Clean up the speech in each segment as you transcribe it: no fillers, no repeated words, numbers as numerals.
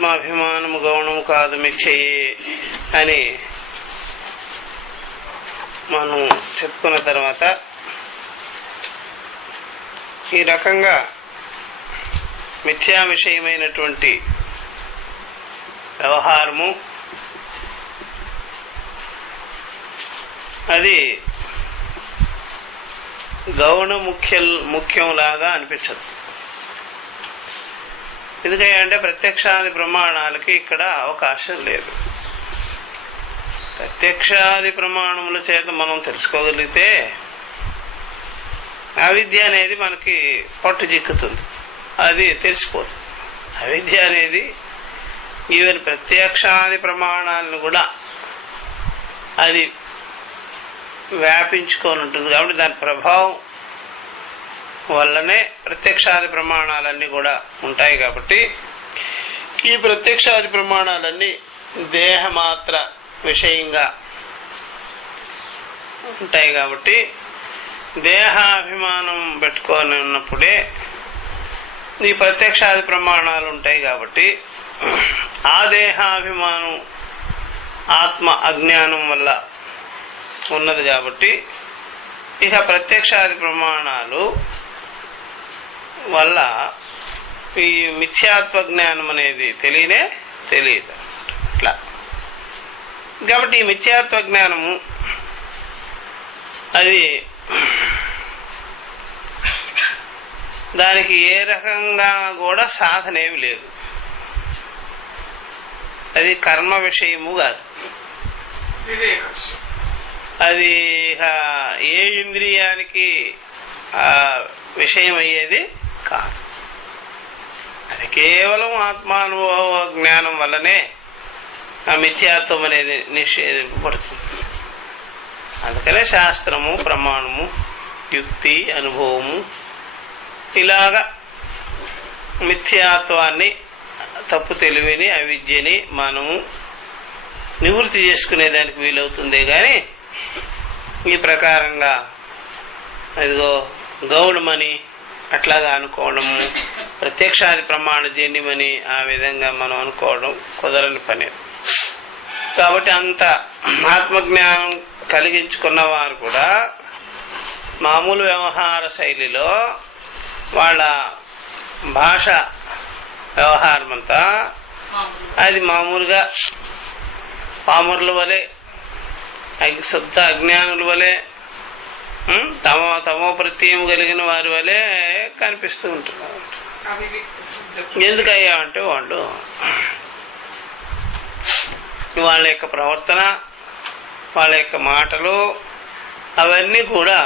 ఆత్మాభిమానము గౌణము కాదు మిథ్యయే అని మనం చెప్పుకున్న తర్వాత ఈ రకంగా మిథ్యా విషయమైనటువంటి వ్యవహారము అది గౌణ ముఖ్యంలాగా అనిపించదు. ఎందుకంటే ప్రత్యక్షాది ప్రమాణాలకి ఇక్కడ అవకాశం లేదు. ప్రత్యక్షాది ప్రమాణముల చేత మనం తెలుసుకోగలిగితే అవిద్య అనేది మనకి పట్టు చిక్కుతుంది, అది తెలిసిపోతుంది. అవిద్య అనేది ఈవెన్ ప్రత్యక్షాది ప్రమాణాలను కూడా అది వ్యాపించుకొని ఉంటుంది. కాబట్టి దాని ప్రభావం వల్లనే ప్రత్యక్షాది ప్రమాణాలన్నీ కూడా ఉంటాయి. కాబట్టి ఈ ప్రత్యక్షాది ప్రమాణాలన్నీ దేహమాత్ర విషయంగా ఉంటాయి. కాబట్టి దేహాభిమానం పెట్టుకొని ఉన్నప్పుడే ఈ ప్రత్యక్షాది ప్రమాణాలు ఉంటాయి. కాబట్టి ఆ దేహాభిమానం ఆత్మ అజ్ఞానం వల్ల ఉన్నది. కాబట్టి ఇక ప్రత్యక్షాది ప్రమాణాలు వల్ల ఈ మిథ్యాత్వ జ్ఞానం అనేది తెలియదు అట్లా. కాబట్టి ఈ మిథ్యాత్వ జ్ఞానము అది దానికి ఏ రకంగా కూడా సాధన ఏమి లేదు. అది కర్మ విషయము కాదు, అది ఏ ఇంద్రియానికి విషయం అయ్యేది కాదు. అది కేవలం ఆత్మానుభవ జ్ఞానం వల్లనే ఆ మిథ్యాత్వం అనేది నిషేధింపబడుతుంది. అందుకనే శాస్త్రము, ప్రమాణము, యుక్తి, అనుభవము ఇలాగా మిథ్యాత్వాన్ని, తప్పు తెలివిని, అవిద్యని మనము నివృత్తి చేసుకునేదానికి వీలవుతుందే కానీ ఈ ప్రకారంగా అదిగో గౌడమని అట్లాగా అనుకోవడము, ప్రత్యక్షాది ప్రమాణ జన్యమని ఆ విధంగా మనం అనుకోవడం కుదరని పని. కాబట్టి అంత ఆత్మజ్ఞానం కలిగించుకున్న వారు కూడా మామూలు వ్యవహార శైలిలో వాళ్ళ భాష వ్యవహారం అంతా అది మామూలుగా పామరుల వలె, శుద్ధ అజ్ఞానుల వలె, తమో ప్రత్యయం కలిగిన వారి వలె కనిపిస్తూ ఉంటున్నారు. ఎందుకయ్యా అంటే వాళ్ళ యొక్క ప్రవర్తన, వాళ్ళ యొక్క మాటలు అవన్నీ కూడా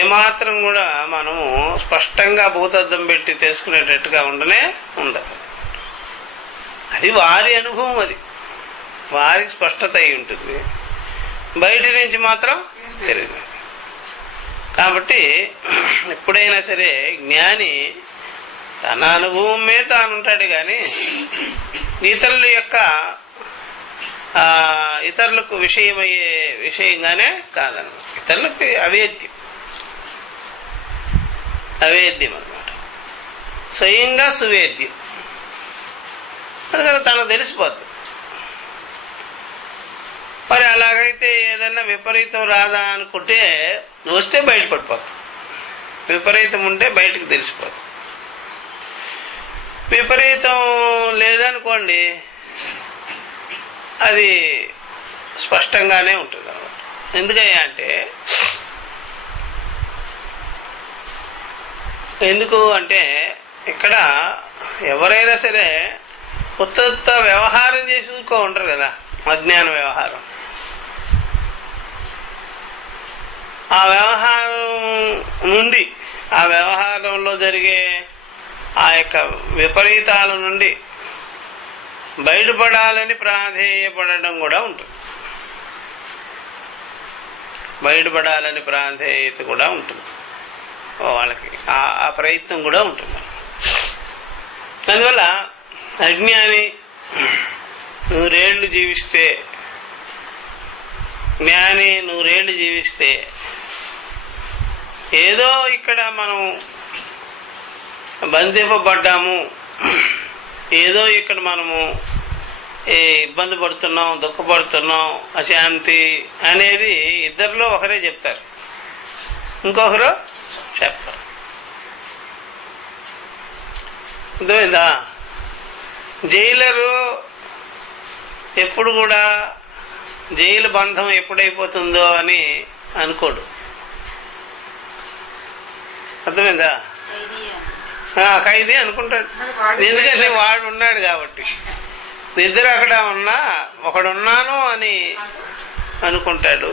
ఏమాత్రం కూడా మనము స్పష్టంగా భూతద్దం పెట్టి తెలుసుకునేటట్టుగా ఉండదు. అది వారి అనుభవం, అది వారికి స్పష్టత అయి ఉంటుంది, బయట నుంచి మాత్రం తెలియదు. కాబట్టి ఎప్పుడైనా సరే జ్ఞాని తన అనుభవం మీద తాను ఉంటాడు కానీ ఇతరుల యొక్క ఇతరులకు విషయమయ్యే విషయంగానే కాదన్నమాట. ఇతరులకు అవేద్యం అన్నమాట, స్వయంగా సువేద్యం. అందుకని తనకు తెలిసిపోద్ది. మరి అలాగైతే ఏదన్నా విపరీతం రాదా అనుకుంటే వస్తే బయటపడిపోతుంది, విపరీతం ఉంటే బయటకు తెలిసిపోతుంది. విపరీతం లేదనుకోండి అది స్పష్టంగానే ఉంటుంది అన్నమాట. ఎందుకయ్యా అంటే ఎందుకు అంటే ఇక్కడ ఎవరైనా సరే కొత్త వ్యవహారం చేసుకో ఉంటారు కదా, అజ్ఞాన వ్యవహారం. ఆ వ్యవహారం నుండి, ఆ వ్యవహారంలో జరిగే ఆ యొక్క విపరీతాల నుండి బయటపడాలని ప్రాధేయపడడం కూడా ఉంటుంది, బయటపడాలని ప్రాధేయత కూడా ఉంటుంది వాళ్ళకి, ఆ ప్రయత్నం కూడా ఉంటుంది. అందువల్ల అజ్ఞాని 100 ఏళ్ళు జీవిస్తే, జ్ఞాని 100 ఏళ్ళు జీవిస్తే ఏదో ఇక్కడ మనం బంధింపబడ్డాము, ఏదో ఇక్కడ మనము ఇబ్బంది పడుతున్నాం, దుఃఖపడుతున్నాం, అశాంతి అనేది ఇద్దరిలో ఒకరే చెప్తారు, ఇంకొకరు చెప్పరు. అర్థమైందా? జైలరు ఎప్పుడు కూడా జైలు బంధం ఎప్పుడైపోతుందో అని అనుకోడు. అర్థమైందా? ఖైదీ అనుకుంటాడు, ఎందుకంటే వాడు ఉన్నాడు కాబట్టి. ఇద్దరు అక్కడ ఉన్నా ఒకడున్నాను అని అనుకుంటాడు,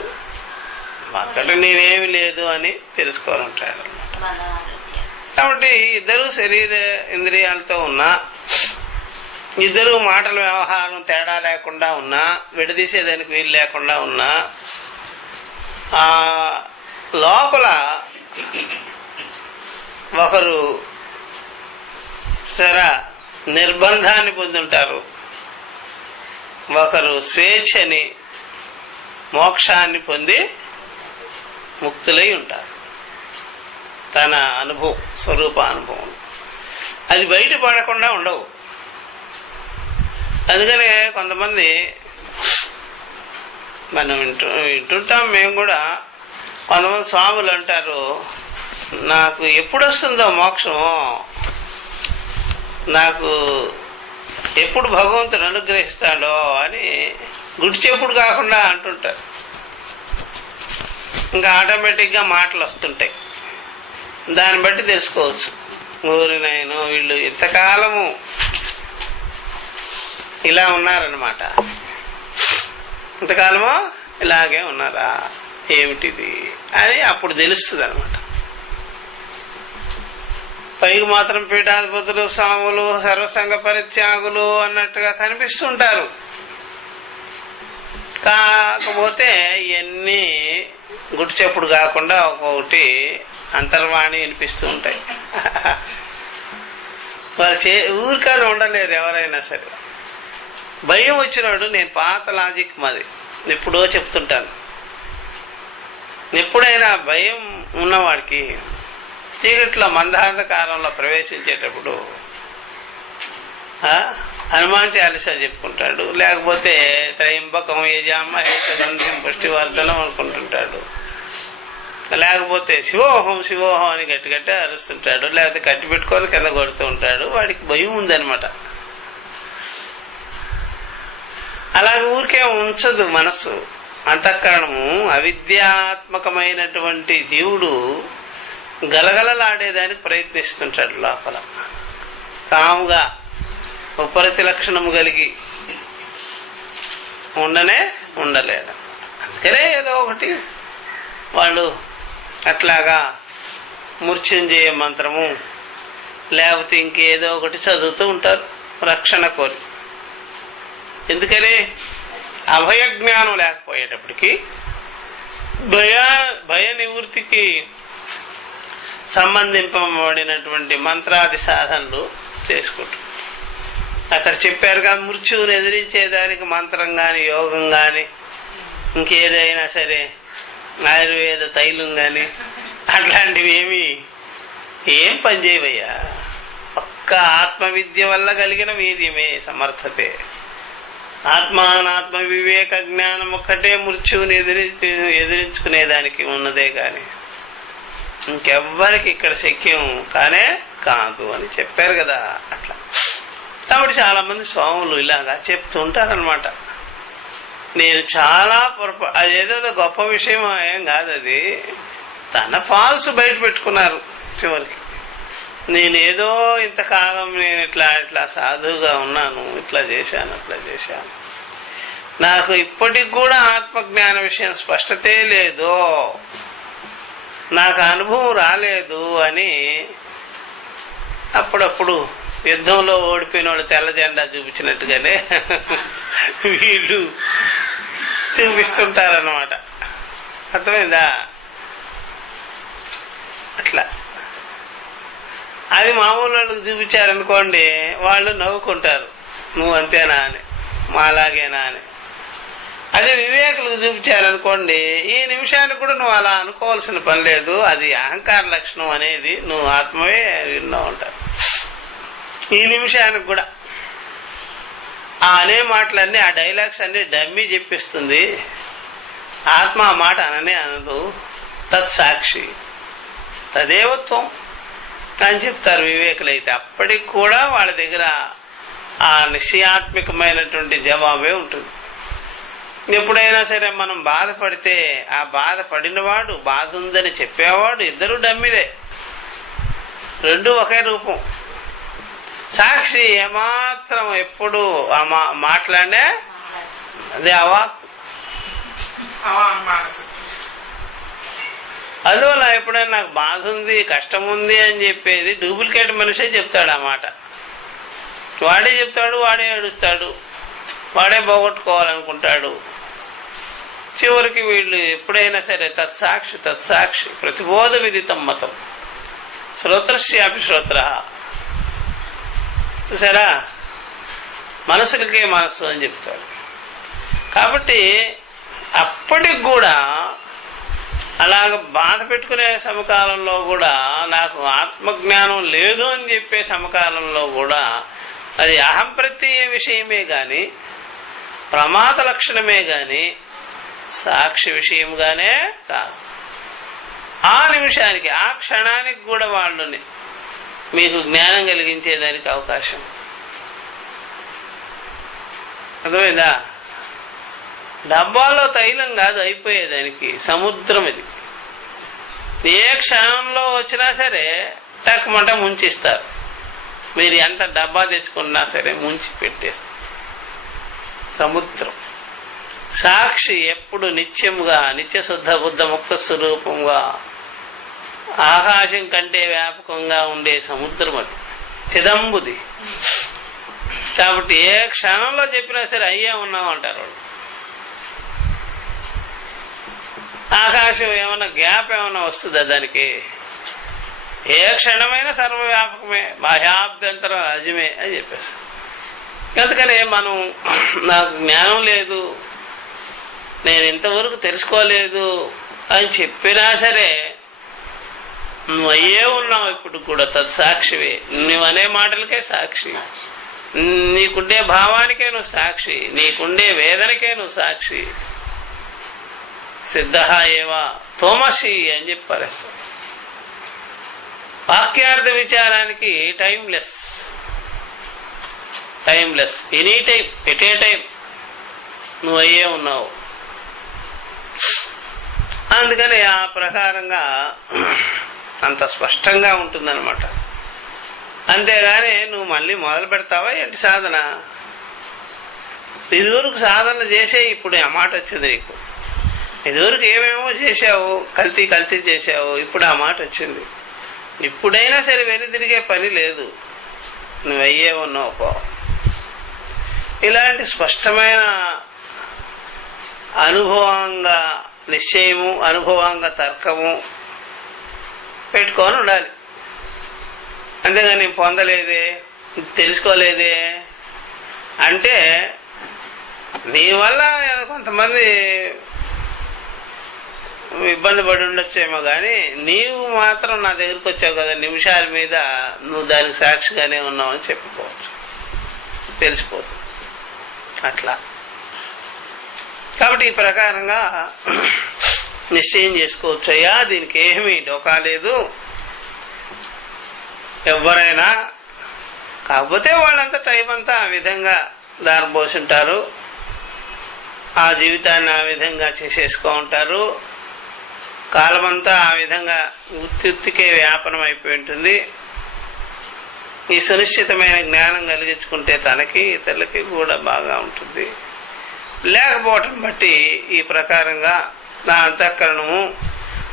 అక్కడ నేనేమి లేదు అని తెలుసుకోవాలంటాడు. కాబట్టి ఇద్దరు శరీర ఇంద్రియాలతో ఉన్నా, ఇద్దరు మాటల వ్యవహారం తేడా లేకుండా ఉన్నా, విడదీసేదానికి వీలు లేకుండా ఉన్నా, ఆ లోపల ఒకరు నిర్బంధాన్ని పొందుంటారు, ఒకరు స్వేచ్ఛని, మోక్షాన్ని పొంది ముక్తులై ఉంటారు. తన అనుభవం, స్వరూప అనుభవం అది బయటపడకుండా ఉండవు. అందుకనే కొంతమంది మనం వింటుంటాం, మేము కూడా కొంతమంది స్వాములు అంటారు, నాకు ఎప్పుడు వస్తుందో మోక్షం, నాకు ఎప్పుడు భగవంతుడు అనుగ్రహిస్తాడో అని గుడి చెప్పుడు కాకుండా అంటుంటారు. ఇంకా ఆటోమేటిక్గా మాటలు వస్తుంటాయి, దాన్ని బట్టి తెలుసుకోవచ్చు. ఊరినైనా వీళ్ళు ఇంతకాలము ఇలా ఉన్నారనమాట, ఇంతకాలమో ఇలాగే ఉన్నారా, ఏమిటిది అని అప్పుడు తెలుస్తుంది అనమాట. పైకి మాత్రం పీఠాధిపతులు, స్వాములు, సర్వసంగ పరిత్యాగులు అన్నట్టుగా కనిపిస్తుంటారు. కాకపోతే ఇవన్నీ గుడి చెప్పుడు కాకుండా ఒక్కొక్కటి అంతర్వాణి వినిపిస్తూ ఉంటాయి. వాళ్ళు ఊరికాడ ఉండలేరు ఎవరైనా సరే. భయం వచ్చినాడు, నేను పాత లాజిక్ మాది ఎప్పుడో చెప్తుంటాను, ఎప్పుడైనా భయం ఉన్నవాడికి చీకట్లో మందాంధకారంలో ప్రవేశించేటప్పుడు హనుమాన్ చాలీసా చెప్పుకుంటాడు, లేకపోతే త్రయంబకం యజామ హేతగంధం పుష్టివర్ధనం అనుకుంటుంటాడు, లేకపోతే శివోహం శివోహం అని గట్టి అరుస్తుంటాడు, లేకపోతే కట్టి పెట్టుకొని కింద కొడుతూ ఉంటాడు. వాడికి భయం ఉందనమాట. అలాగే ఊరికే ఉంచదు మనస్సు. అంతఃకరణము అవిద్యాత్మకమైనటువంటి జీవుడు గలగలలాడేదానికి ప్రయత్నిస్తుంటాడు. లోపల కాముగా ఉపరితి లక్షణము కలిగి ఉండలేడు. అందుకనే ఏదో ఒకటి వాళ్ళు అట్లాగా మృత్యుంజయ మంత్రము లేకపోతే ఇంకేదో ఒకటి చదువుతూ ఉంటారు రక్షణ కోరి. ఎందుకని అభయజ్ఞానం లేకపోయేటప్పటికి భయ నివృత్తికి సంబంధింపబడినటువంటి మంత్రాది సాధనలు చేసుకుంటారు. అక్కడ చెప్పారుగా, మృత్యువుని ఎదిరించేదానికి మంత్రం కానీ, యోగం కానీ, ఇంకేదైనా సరే ఆయుర్వేద తైలం కానీ అట్లాంటివి ఏం పనిచేయవయ్యా. ఒక్క ఆత్మవిద్య వల్ల కలిగిన వీర్యమే, సమర్థతే. ఆత్మానాత్మ వివేక జ్ఞానం ఒక్కటే మృత్యువుని ఎదిరించుకునేదానికి ఉన్నదే కానీ ఇంకెవ్వరికి ఇక్కడ శక్యం కానే కాదు అని చెప్పారు కదా. అట్లా కాబట్టి చాలా మంది స్వాములు ఇలాగా చెప్తూ ఉంటారనమాట. నేను చాలా అదేదో గొప్ప విషయం ఏం కాదు, అది తన ఫాల్స్ బయట పెట్టుకున్నారు చివరికి. నేనేదో ఇంతకాలం నేను ఇట్లా సాధువుగా ఉన్నాను, ఇట్లా చేశాను, అట్లా చేశాను, నాకు ఇప్పటికి కూడా ఆత్మజ్ఞాన విషయం స్పష్టతే లేదు, నాకు అనుభవం రాలేదు అని అప్పుడప్పుడు యుద్ధంలో ఓడిపోయిన వాళ్ళు తెల్ల జెండా చూపించినట్టుగానే వీళ్ళు చూపిస్తుంటారన్నమాట. అర్థమైందా? అట్లా అది మామూలు వాళ్ళకి చూపించారనుకోండి, వాళ్ళు నవ్వుకుంటారు, నువ్వు అంతేనా అని, మాలాగేనా అని. అదే వివేకులకు చూపించారనుకోండి, ఈ నిమిషానికి కూడా నువ్వు అలా అనుకోవాల్సిన పని లేదు, అది అహంకార లక్షణం అనేది నువ్వు ఆత్మవే విన్నావు ఉంటారు. ఈ నిమిషానికి కూడా అనే మాటలన్నీ, ఆ డైలాగ్స్ అన్ని డమ్మీ చెప్పిస్తుంది. ఆత్మ ఆ మాట అననే అనదు. తత్సాక్షి తదేవత్వం అని చెప్తారు వివేకులైతే. అప్పటికి కూడా వాళ్ళ దగ్గర ఆ నిశ్చయాత్మకమైనటువంటి జవాబే ఉంటుంది. ఎప్పుడైనా సరే మనం బాధపడితే ఆ బాధపడినవాడు, బాధ ఉందని చెప్పేవాడు, ఇద్దరు డమ్మిలే, రెండు ఒకే రూపం. సాక్షి ఏమాత్రం ఎప్పుడు ఆ మాట్లాడే అదే అందువల్ల ఎప్పుడైనా నాకు బాధ ఉంది, కష్టం ఉంది అని చెప్పేది డూప్లికేట్ మనిషే చెప్తాడు. ఆ మాట వాడే చెప్తాడు, వాడే ఏడుస్తాడు, వాడే పోగొట్టుకోవాలనుకుంటాడు. చివరికి వీళ్ళు ఎప్పుడైనా సరే తత్సాక్షి తత్సాక్షి ప్రతిబోధ విదితం మతం శ్రోత్రస్యాపి శ్రోత్ర. సరే మనసులకే మనస్సు అని చెప్తాడు. కాబట్టి అప్పటికి కూడా అలాగ బాధ పెట్టుకునే సమకాలంలో కూడా, నాకు ఆత్మజ్ఞానం లేదు అని చెప్పే సమకాలంలో కూడా, అది అహం ప్రత్యయ విషయమే గాని, ప్రమాద లక్షణమే గాని, సాక్షి విషయంగానే కాదు. ఆ నిమిషానికి, ఆ క్షణానికి కూడా వాళ్ళని మీకు జ్ఞానం కలిగించేదానికి అవకాశం. అర్థమైందా? డబ్బాలో తైలం కాదు అయిపోయేదానికి, సముద్రం ఇది. ఏ క్షణంలో వచ్చినా సరే టక్మంట ముంచిస్తారు. మీరు ఎంత డబ్బా తెచ్చుకున్నా సరే ముంచి పెట్టేస్తారు. సముద్రం. సాక్షి ఎప్పుడు నిత్యముగా, నిత్య శుద్ధ బుద్ధ ముక్త స్వరూపంగా, ఆకాశం కంటే వ్యాపకంగా ఉండే సముద్రం అది, చిదంబుది. కాబట్టి ఏ క్షణంలో చెప్పినా సరే అయ్యే ఉన్నామంటారు వాళ్ళు. ఆకాశం ఏమన్నా గ్యాప్ ఏమన్నా వస్తుందా దానికి? ఏ క్షణమైనా సర్వవ్యాపకమే, బాహ్యాభ్యంతర రాజ్యమే అని చెప్పేసి. అందుకనే మనం నాకు జ్ఞానం లేదు, నేను ఇంతవరకు తెలుసుకోలేదు అని చెప్పినా సరే నువ్వు అయ్యే ఉన్నావు. ఇప్పుడు కూడా తత్సాక్షివే. నువ్వనే మాటలకే సాక్షి, నీకుండే భావానికే నువ్వు సాక్షి, నీకుండే వేదనకే నువ్వు సాక్షి. సిద్ధ ఏవా తోమసి అని చెప్పారు. అసలు వాక్యార్థ విచారానికి timeless, timeless, any time, at a time నువ్వు అయ్యే ఉన్నావు. అందుకని ఆ ప్రకారంగా అంత స్పష్టంగా ఉంటుందన్నమాట. అంతేగాని నువ్వు మళ్ళీ మొదలు పెడతావా ఏంటి సాధన? ఇదివరకు సాధన చేసే ఇప్పుడు ఆ మాట వచ్చింది నీకు. ఇదివరకు ఏమేమో చేసావు, కల్తీ కల్తీ చేసావు, ఇప్పుడు ఆ మాట వచ్చింది. ఇప్పుడైనా సరే వెను తిరిగే పని లేదు, నువ్వు అయ్యే ఉన్నావు పో. ఇలాంటి స్పష్టమైన అనుభవంగా నిశ్చయము, అనుభవంగా తర్కము పెట్టుకొని ఉండాలి. అంతేగాని నేను పొందలేదే, తెలుసుకోలేదే అంటే నీ వల్ల కొంతమంది ఇబ్బంది పడి ఉండొచ్చేమో కానీ నీవు మాత్రం నా దగ్గరికి వచ్చావు కదా, నిమిషాల మీద నువ్వు దానికి సాక్షిగానే ఉన్నావు అని చెప్పుకోవచ్చు, తెలిసిపోతుంది అట్లా. కాబట్టి ఈ ప్రకారంగా నిశ్చయం చేసుకోవచ్చు. అయ్యా దీనికి ఏమీ డోకా లేదు, ఎవరైనా. కాకపోతే వాళ్ళంతా టైం అంతా ఆ విధంగా దారిపోసుంటారు, ఆ జీవితాన్ని ఆ విధంగా చేసేసుకో ఉంటారు. కాలమంతా ఆ విధంగా ఉత్తికే వ్యాపనం అయిపోయి ఉంటుంది. ఈ సునిశ్చితమైన జ్ఞానం కలిగించుకుంటే తనకి ఇతరులకి కూడా బాగా ఉంటుంది. లేకపోవటం బట్టి ఈ ప్రకారంగా నా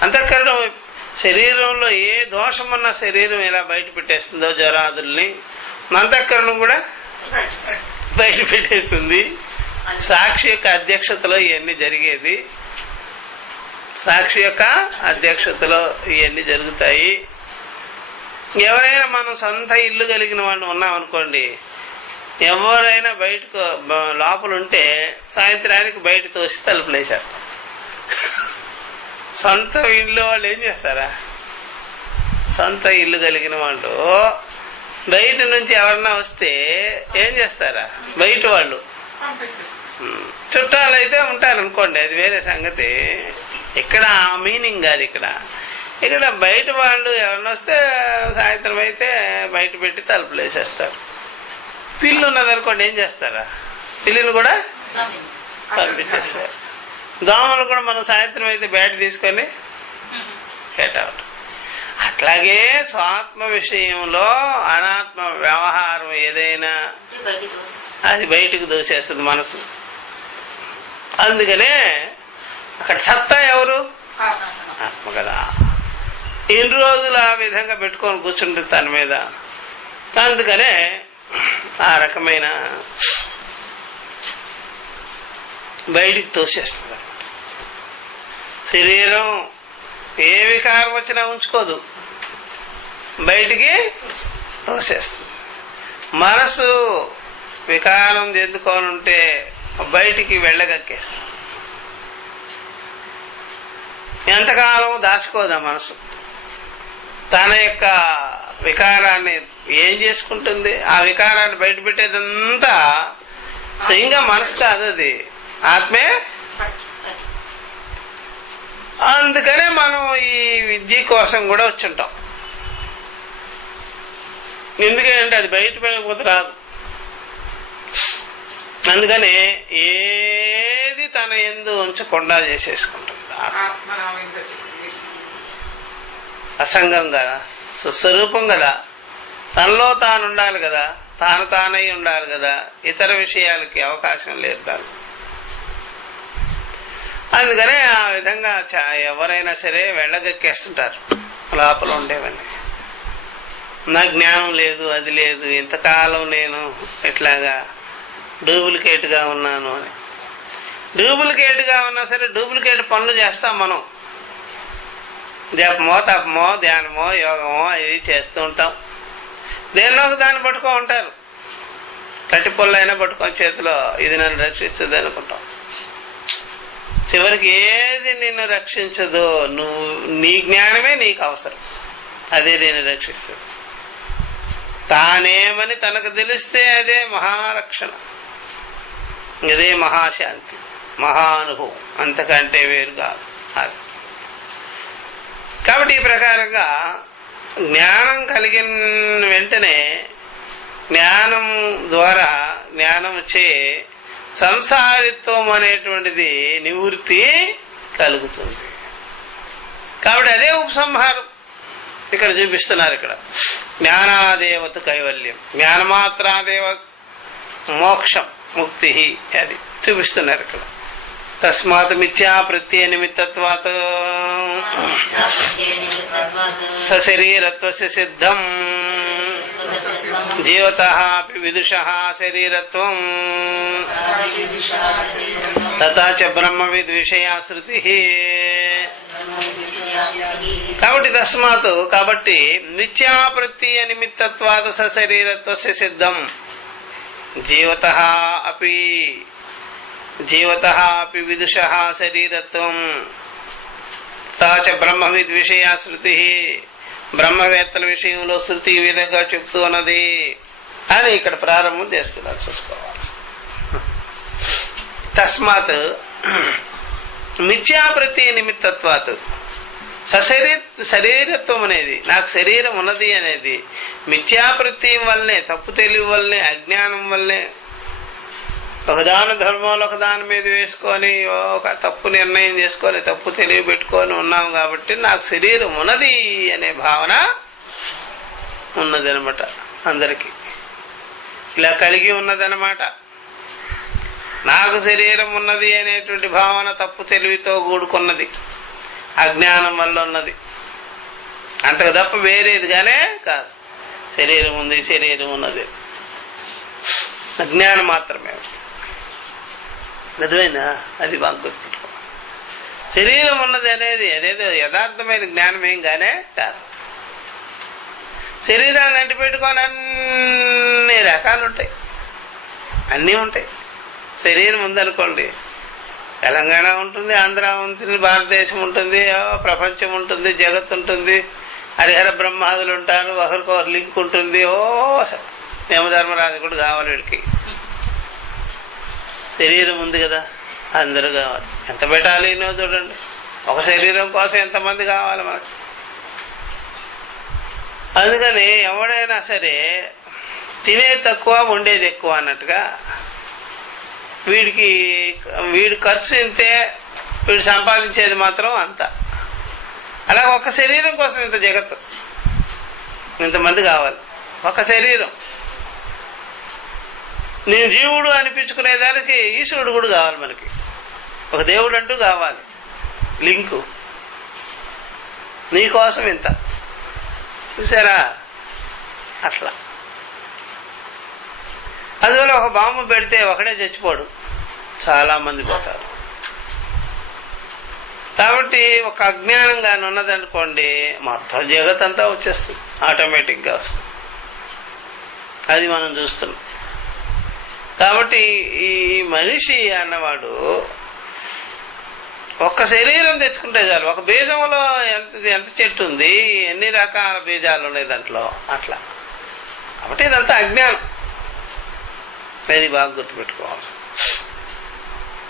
అంతఃకరణం శరీరంలో ఏ దోషం అన్నా శరీరం ఎలా బయట పెట్టేస్తుందో జ్వరాదుల్ని, అంతఃకరణం కూడా బయట పెట్టేస్తుంది. సాక్షి యొక్క అధ్యక్షతలో ఇవన్నీ జరిగేది, సాక్షి యొక్క అధ్యక్షతలో ఇవన్నీ జరుగుతాయి. ఎవరైనా మనం సొంత ఇల్లు కలిగిన వాళ్ళు ఉన్నామనుకోండి, ఎవరైనా బయటకు లోపల ఉంటే సాయంత్రానికి బయట తోసి తలుపులు వేసేస్తాం. సొంత ఇల్లు వాళ్ళు ఏం చేస్తారా? సొంత ఇల్లు కలిగిన వాళ్ళు బయట నుంచి ఎవరన్నా వస్తే ఏం చేస్తారా? బయట వాళ్ళు చుట్టాలు అయితే ఉంటారు అనుకోండి, అది వేరే సంగతి. ఇక్కడ మీనింగ్ కాదు. ఇక్కడ బయట వాళ్ళు ఎవరన్నా వస్తే సాయంత్రం అయితే బయట పెట్టి తలుపులు వేసేస్తారు. పిల్లి ఉన్నదనుకోండి, ఏం చేస్తారా? పిల్లిని కూడా పంపించేస్తారు. దోమలు కూడా మనం సాయంత్రం అయితే బ్యాట్ తీసుకొని కేటావడం. అట్లాగే స్వాత్మ విషయంలో అనాత్మ వ్యవహారం ఏదైనా అది బయటకు దోసేస్తుంది మనసు. అందుకనే అక్కడ సత్తా ఎవరు? ఆత్మ కదా. ఎన్ని రోజులు ఆ విధంగా పెట్టుకొని కూర్చుంటుంది తన మీద. అందుకనే ఆ రకమైన బయటికి తోసేస్తుంది. శరీరం ఏ వికారం వచ్చినా ఉంచుకోదు, బయటికి తోసేస్తుంది. మనసు వికారం చెందుకొని ఉంటే బయటికి వెళ్ళగక్కేస్తుంది. ఎంతకాలం దాచుకోదా మనసు. తన యొక్క వికారాన్ని ఏం చేసుకుంటుంది? ఆ వికారాన్ని బయట పెట్టేదంతా స్వయంగా మనసు కాదు, అది ఆత్మే. అందుకనే మనం ఈ విద్య కోసం కూడా వచ్చుంటాం. ఎందుకంటే అది బయట పెట్టకపోతే రాదు. అందుకని ఏది తన యందు ఉంచకుండా చేసేసుకుంటుంది. అసంగం కదా, సుస్వరూపం కదా, తనలో తాను ఉండాలి కదా, తాను తానై ఉండాలి కదా, ఇతర విషయాలకి అవకాశం లేదు దాన్ని. అందుకనే ఆ విధంగా ఎవరైనా సరే వెళ్ళగక్కేస్తుంటారు లోపల ఉండేవన్నీ. నా జ్ఞానం లేదు, అది లేదు, ఇంతకాలం నేను ఇట్లాగా డూప్లికేట్గా ఉన్నాను అని. డూప్లికేట్గా ఉన్నా సరే డూప్లికేట్ పనులు చేస్తాం మనం. జపమో తపమో ధ్యానమో యోగమో ఇది చేస్తూ ఉంటాం. దేనిలో దాన్ని పట్టుకో ఉంటారు. కట్టి పొల్లైనా పట్టుకొని చేతిలో ఇది నన్ను రక్షిస్తుంది అనుకుంటాం. చివరికి ఏది నిన్ను రక్షించదో, నువ్వు నీ జ్ఞానమే నీకు అవసరం, అదే నేను రక్షిస్తుంది. తానేమని తనకు తెలిస్తే అదే మహారక్షణ, అదే మహాశాంతి, మహానుభవం, అంతకంటే వేరు కాదు. కాబట్టి ఈ ప్రకారంగా జ్ఞానం కలిగిన వెంటనే జ్ఞానం ద్వారా జ్ఞానం చే సంసారిత్వం అనేటువంటిది నివృత్తి కలుగుతుంది. కాబట్టి అదే ఉపసంహారం ఇక్కడ చూపిస్తున్నారు. ఇక్కడ జ్ఞానాదేవత కైవల్యం, జ్ఞానమాత్రాదేవ మోక్షం, ముక్తి, అది చూపిస్తున్నారు ఇక్కడ. తస్మాత్ మిథ్యా ప్రత్యయ నిమిత్తత్వాత్ సశరీరత్వస్య సిద్ధం జీవతః అపి విదుషః శరీరత్వం తథా చ బ్రహ్మవిద్ విషయా శృతిః. కాబట్టి తస్మాత్, కాబట్టి మిథ్యా ప్రత్యయ నిమిత్తత్వాత్ సశరీరత్వస్య సిద్ధం జీవతః అపి విదుషః శరీరత్వం తథా చ బ్రహ్మవిద్ విషయా శృతి. బ్రహ్మవేత్తల విషయంలో శృతి ఈ విధంగా చెప్తూ ఉన్నది అని ఇక్కడ ప్రారంభం చేస్తున్నారు. చూసుకోవాలి. తస్మాత్ మిథ్యా ప్రత్యయ నిమిత్తత్వాత్ శరీరత్వం అనేది, నాకు శరీరం ఉన్నది అనేది మిథ్యా ప్రత్యయం వల్లనే, తప్పు తెలివి వల్లనే, అజ్ఞానం వల్లనే ఒకదాని ధర్మంలో ఒకదాని మీద వేసుకొని ఒక తప్పు నిర్ణయం చేసుకొని తప్పు తెలివి పెట్టుకొని ఉన్నాం. కాబట్టి నాకు శరీరం ఉన్నది అనే భావన ఉన్నదనమాట. అందరికీ ఇలా కలిగి ఉన్నదనమాట. నాకు శరీరం ఉన్నది అనేటువంటి భావన తప్పు తెలివితో కూడుకున్నది, అజ్ఞానం వల్ల ఉన్నది. అంతకు తప్ప వేరేదిగానే కాదు. శరీరం ఉంది, శరీరం ఉన్నది, అజ్ఞానం మాత్రమే. నిజమైనా అది బాగా గుర్తుపెట్టుకో. శరీరం ఉన్నది అనేది అదేదో యథార్థమైన జ్ఞానం ఏం గానే కాదు. శరీరాన్ని అంటి పెట్టుకొని అన్ని రకాలు ఉంటాయి, అన్నీ ఉంటాయి. శరీరం ఉందనుకోండి, తెలంగాణ ఉంటుంది, ఆంధ్ర ఉంటుంది, భారతదేశం ఉంటుంది, ప్రపంచం ఉంటుంది, జగత్ ఉంటుంది, హరిహర బ్రహ్మాదులు ఉంటారు, ఒకరికొకరు లింక్ ఉంటుంది. ఓ యమధర్మరాజు కూడా కావాలి వీడికి. శరీరం ఉంది కదా, అందరూ కావాలి. ఎంత పెట్టాలి నో చూడండి, ఒక శరీరం కోసం ఎంతమంది కావాలి మనకి. అందుకని ఎవడైనా సరే తినేది తక్కువ ఉండేది ఎక్కువ అన్నట్టుగా వీడి ఖర్చు ఇంతే, వీడు సంపాదించేది మాత్రం అంత. అలా ఒక శరీరం కోసం ఇంత జగత్తు, ఇంతమంది కావాలి. ఒక శరీరం. నేను జీవుడు అనిపించుకునేదానికి ఈశ్వరుడు కూడా కావాలి మనకి, ఒక దేవుడు అంటూ కావాలి, లింకు. నీకోసం ఇంత, చూసారా అట్లా. అందువల్ల ఒక బాంబు పెడితే ఒకడే చచ్చిపోడు, చాలా మంది పోతారు. కాబట్టి ఒక అజ్ఞానంగానే ఉన్నదనుకోండి, మొత్తం జగత్ అంతా వచ్చేస్తుంది, ఆటోమేటిక్గా వస్తుంది. అది మనం చూస్తున్నాం. కాబట్టి ఈ మనిషి అన్నవాడు ఒక్క శరీరం తెచ్చుకుంటే చాలు. ఒక బీజంలో ఎంత చెట్టు ఉంది, ఎన్ని రకాల బీజాలు ఉన్నాయి దాంట్లో, అట్లా. కాబట్టి ఇదంతా అజ్ఞానం, ఇది బాగా గుర్తుపెట్టుకోవాలి.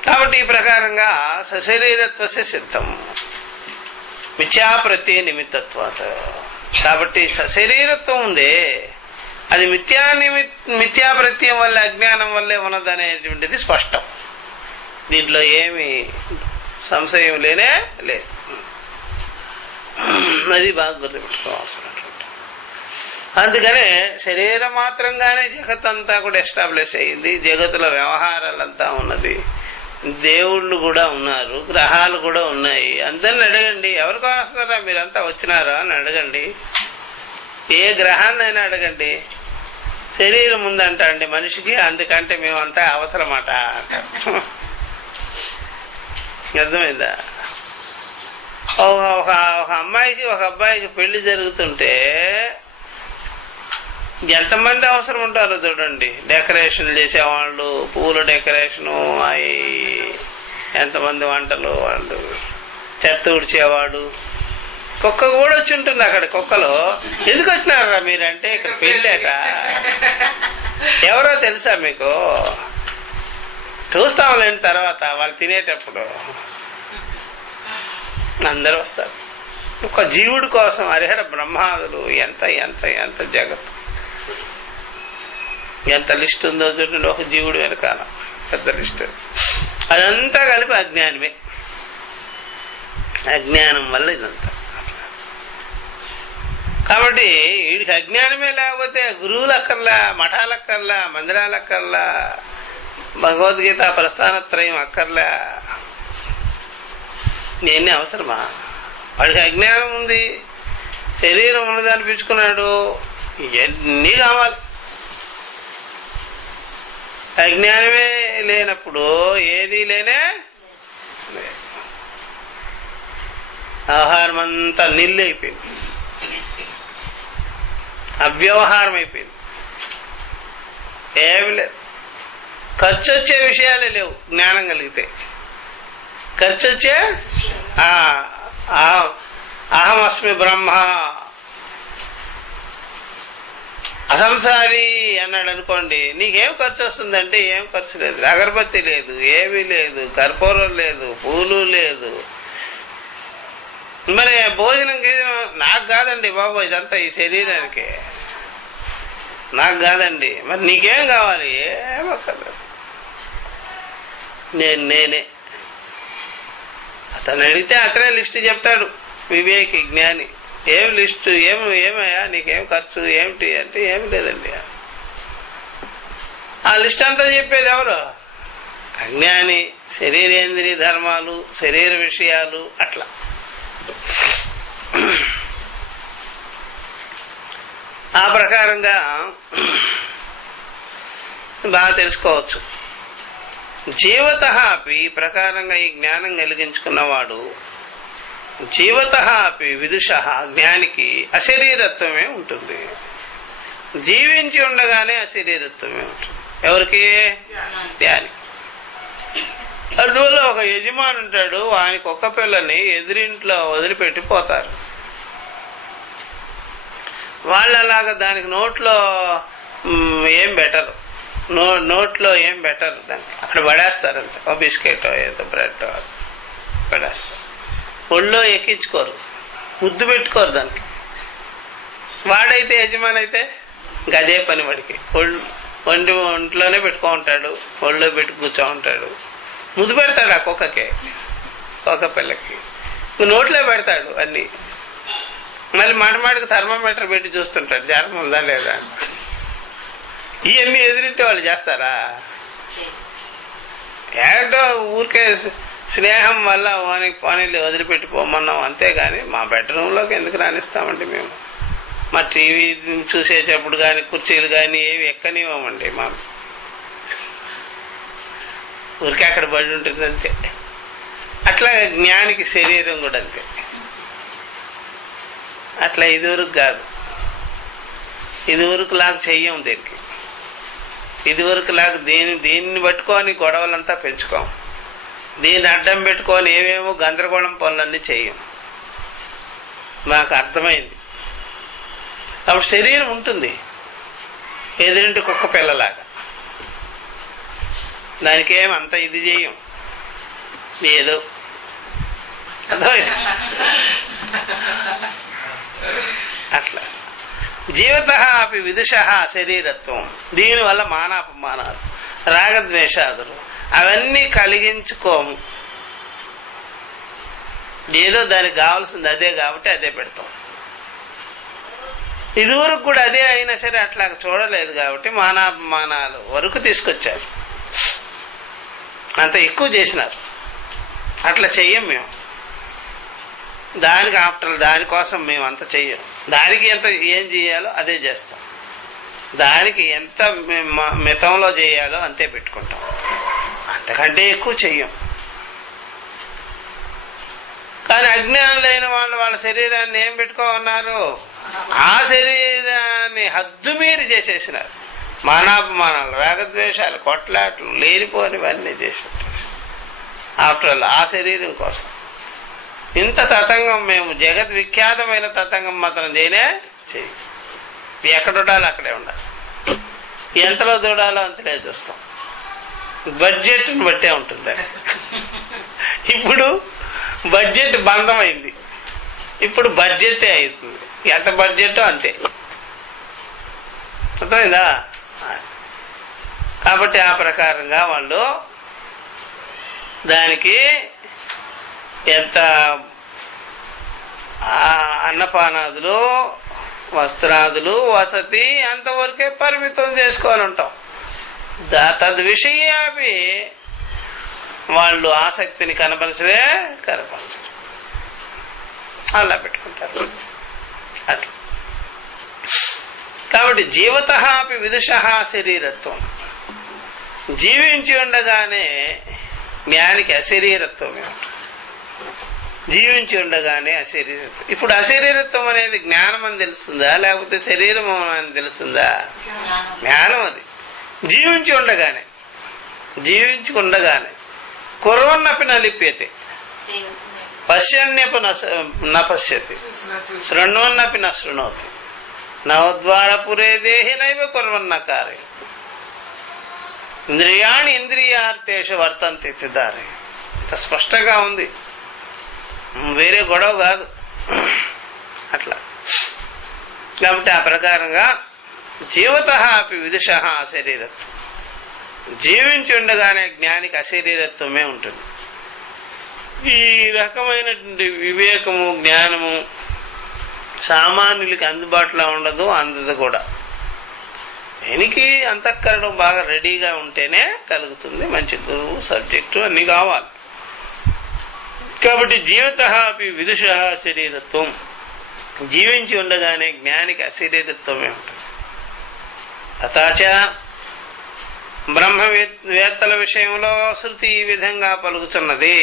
కాబట్టి ఈ ప్రకారంగా సశరీరత్వస్య సిద్ధం మిథ్యాప్రత్యయ నిమిత్తత్వాత. కాబట్టి సశరీరత్వం ఉందే, అది మిథ్యాప్రత్యయం వల్ల, అజ్ఞానం వల్లే ఉన్నదనేటువంటిది స్పష్టం. దీంట్లో ఏమి సంశయం లేనే లేదు. అది బాగా గుర్తుపెట్టుకోవాల్సినటువంటి. అందుకనే శరీరం మాత్రంగానే జగత్ అంతా కూడా ఎస్టాబ్లిష్ అయ్యింది. జగత్తులో వ్యవహారాలంతా ఉన్నది, దేవుళ్ళు కూడా ఉన్నారు, గ్రహాలు కూడా ఉన్నాయి. అందరిని అడగండి, ఎవరికి వస్తారా మీరంతా వచ్చినారా అని అడగండి. ఏ గ్రహాన్నైనా అడగండి, శరీరం ఉందంట అండి మనిషికి, అందుకంటే మేమంతా అవసరమాట అంటారు. అర్థమైందా? ఒక అమ్మాయికి ఒక అబ్బాయికి పెళ్లి జరుగుతుంటే ఎంతమంది అవసరం ఉంటారో చూడండి. డెకరేషన్ చేసేవాళ్ళు, పూల డెకరేషను, అవి ఎంతమంది వంటలు, వాళ్ళు చెత్త ఉడిచేవాడు, కుక్క కూడా వచ్చి ఉంటుంది అక్కడ. కుక్కలో ఎందుకు వచ్చినారా మీరంటే, ఇక్కడ పెళ్ళాట. ఎవరో తెలుసా మీకు? చూస్తాంలేండి తర్వాత, వాళ్ళు తినేటప్పుడు అందరూ వస్తారు. ఒక జీవుడి కోసం హరిహర బ్రహ్మాదులు ఎంత ఎంత ఎంత జగత్తు, ఎంత లిస్ట్ ఉందో చూడండి. ఒక జీవుడు వెనకాల పెద్ద లిస్ట్. అదంతా కలిపి అజ్ఞానమే. అజ్ఞానం వల్ల ఇదంతా. కాబట్టి వీడికి అజ్ఞానమే లేకపోతే గురువులక్కర్లా, మఠాలక్కర్లా, మందిరాలక్కర్లా, భగవద్గీత ప్రస్థానత్రయం అక్కర్లా, నేనే అవసరమా? వాడికి అజ్ఞానం ఉంది, శరీరం ఉన్నది అనిపించుకున్నాడు, ఇవన్నీ కావాలి. అజ్ఞానమే లేనప్పుడు ఏది లేనే, ఆహారం అంతా నీళ్ళు అయిపోయింది, అవ్యవహారం అయిపోయింది, ఏమి లేదు. ఖర్చు వచ్చే విషయాలే లేవు జ్ఞానం కలిగితే. ఖర్చు వచ్చే అహమస్మి బ్రహ్మ, అసంసారి అన్నాడు అనుకోండి, నీకేం ఖర్చు వస్తుందంటే ఏం ఖర్చు లేదు. అగరబత్తి లేదు, ఏమీ లేదు, కర్పూరం లేదు, పూలు లేదు. మరి భోజనం నాకు కాదండి బాబు, ఇదంతా ఈ శరీరానికి నాకు కాదండి. మరి నీకేం కావాలి? ఏమక్కర్లేదు, నేనే. అతను అడిగితే అతనే లిస్టు చెప్తాడు వివేకి, జ్ఞాని. ఏం లిస్టు, ఏమయ్యా నీకేం ఖర్చు ఏమిటి అంటే ఏమి లేదండి. ఆ లిస్ట్ అంతా చెప్పేది ఎవరు? అజ్ఞాని. శరీరేంద్రియ ధర్మాలు, శరీర విషయాలు, అట్లా. ఆ ప్రకారంగా బాగా తెలుసుకోవచ్చు. జీవత అపి, ఈ ప్రకారంగా ఈ జ్ఞానం కలిగించుకున్నవాడు జీవత అపి విదుష, జ్ఞానికి అశరీరత్వమే ఉంటుంది. జీవించి ఉండగానే అశరీరత్వమే ఉంటుంది. ఎవరికి? జ్ఞాని. అందువల్ల ఒక యజమాని ఉంటాడు, ఆయనకు ఒక్క పిల్లని ఎదురింట్లో వదిలిపెట్టి పోతారు. వాళ్ళు అలాగా దానికి నోట్లో ఏం బెటరు, నోట్లో ఏం బెటర్ దానికి అక్కడ పడేస్తారు అంతే. ఓ బిస్కెట్ ఏదో బ్రెడ్ పడేస్తారు, ఒళ్ళో ఎక్కించుకోరు, ముద్దు పెట్టుకోరు దానికి. వాడైతే యజమాని అయితే ఇంకా అదే పని వాడికి, ఒంట్లోనే పెట్టుకో ఉంటాడు, ఒళ్ళో పెట్టి కూర్చో ఉంటాడు, ముద్దు పెడతాడు ఆ కుక్కకి, కుక్క పిల్లకి నోట్లో పెడతాడు అన్ని. మళ్ళీ మాటమాటికి థర్మోమీటర్ పెట్టి చూస్తుంటాడు జ్వరం ఉందా లేదా. ఇవన్నీ ఎదురింటే వాళ్ళు చేస్తారా? ఏంటో ఊరికే స్నేహం వల్ల పోనీలు వదిలిపెట్టిపోమన్నాం అంతేగాని మా బెడ్రూమ్లోకి ఎందుకు రాణిస్తామండి మేము. మా టీవీ చూసేటప్పుడు కానీ కుర్చీలు కానీ ఏవి ఎక్కనివ్వమండి. మా ఊరికే అక్కడ పడి ఉంటుంది అంతే. అట్లా జ్ఞానికి శరీరం కూడా అంతే. అట్లా ఇదివరకు కాదు, ఇదివరకు లాగా చెయ్యం దీనికి. ఇదివరకు లాగా దీన్ని పట్టుకొని గొడవలంతా పెంచుకోం, దీన్ని అడ్డం పెట్టుకొని ఏమేమో గందరగోళం పనులన్నీ చెయ్యం. మాకు అర్థమైంది. అప్పుడు శరీరం ఉంటుంది ఎదురింటి కుక్క పిల్లలాగా, దానికేం అంత ఇది చెయ్యం, ఏదో అర్థమైంది. అట్లా జీవత అపి విదుష శరీరత్వం. దీనివల్ల మానాపమానాలు, రాగద్వేషాదులు అవన్నీ కలిగించుకోము. ఏదో దానికి కావాల్సింది అదే కాబట్టి అదే పెడతాం. ఇదివరకు కూడా అదే అయినా సరే అట్లా చూడలేదు కాబట్టి మానాపమానాలు వరకు తీసుకొచ్చారు, అంత ఎక్కువ చేసినారు. అట్లా చెయ్యం మేము. దానికి ఆఫ్టర్ దానికోసం మేము అంత చెయ్యం. దానికి ఎంత ఏం చేయాలో అదే చేస్తాం, దానికి ఎంత మితంలో చేయాలో అంతే పెట్టుకుంటాం, అంతకంటే ఎక్కువ చెయ్యం. కానీ అజ్ఞానం లేని వాళ్ళు వాళ్ళ శరీరాన్ని ఏం పెట్టుకోమన్నారు? ఆ శరీరాన్ని హద్దు మీరి చేసేసినారు. మానాపమానాలు, రాగద్వేషాలు, కొట్లాట్లు, లేనిపోనివన్నీ చేసి ఆఫ్టర్ ఆల్ ఆ శరీరం కోసం. ఇంత తతంగం మేము జగద్విఖ్యాతమైన తతంగం మాత్రం చేయనే చెయ్యి. ఎక్కడ ఉండాలో అక్కడే ఉండాలి, ఎంతలో చూడాలో అంతలే చూస్తాం. బడ్జెట్ని బట్టే ఉంటుంది. ఇప్పుడు బడ్జెట్ బంధమైంది, ఇప్పుడు బడ్జెటే అవుతుంది. ఎంత బడ్జెట్ అంతే, అర్థమైందా? కాబట్టి ఆ ప్రకారంగా వాళ్ళు దానికి ఎంత అన్నపానాదులు, వస్త్రాదులు, వసతి అంతవరకే పరిమితం చేసుకొని ఉంటాం. తద్విషయాపి వాళ్ళు ఆసక్తిని కనపరిచే కనపరచరు, అలా పెట్టుకుంటారు అట్లా. కాబట్టి జీవత అపి విదుష శరీరత్వం. జీవించి ఉండగానే జ్ఞానికి అశరీరత్వమే ఉంటుంది. జీవించి ఉండగానే అశరీరత్వం. ఇప్పుడు అశరీరత్వం అనేది జ్ఞానం అని తెలుస్తుందా లేకపోతే శరీరం అని తెలుస్తుందా? జ్ఞానం. అది జీవించి ఉండగానే, జీవించి ఉండగానే కుర్వన్నపి నలిప్యతే, పశ్యన్యపి నపశ్యతి, శృణ్వన్నపి నశృణోతి, నవద్వారపురే దేహి నైవ కుర్వన్న కార్యం, ఇంద్రియాణి ఇంద్రియార్థేషు వర్తంతి దారి. ఇంత స్పష్టంగా ఉంది, వేరే గొడవ కాదు అట్లా. కాబట్టి ఆ ప్రకారంగా జీవత అపి విదుష అశరీరత్వం. జీవించి ఉండగానే జ్ఞానికి అశరీరత్వమే ఉంటుంది. ఈ రకమైనటువంటి వివేకము, జ్ఞానము సామాన్యులకి అందుబాటులో ఉండదు, అందదు కూడా. దీనికి అంతఃకరణం బాగా రెడీగా ఉంటేనే కలుగుతుంది. మంచి గురువు, సబ్జెక్టు అన్ని కావాలి. కాబట్టి జీవత అపి విదుష శరీరత్వం. జీవించి ఉండగానే జ్ఞానికి అశరీరత్వమే ఉంటుంది. తథాచ బ్రహ్మవేత్తల విషయంలో శృతి ఈ విధంగా పలుకుతున్నది.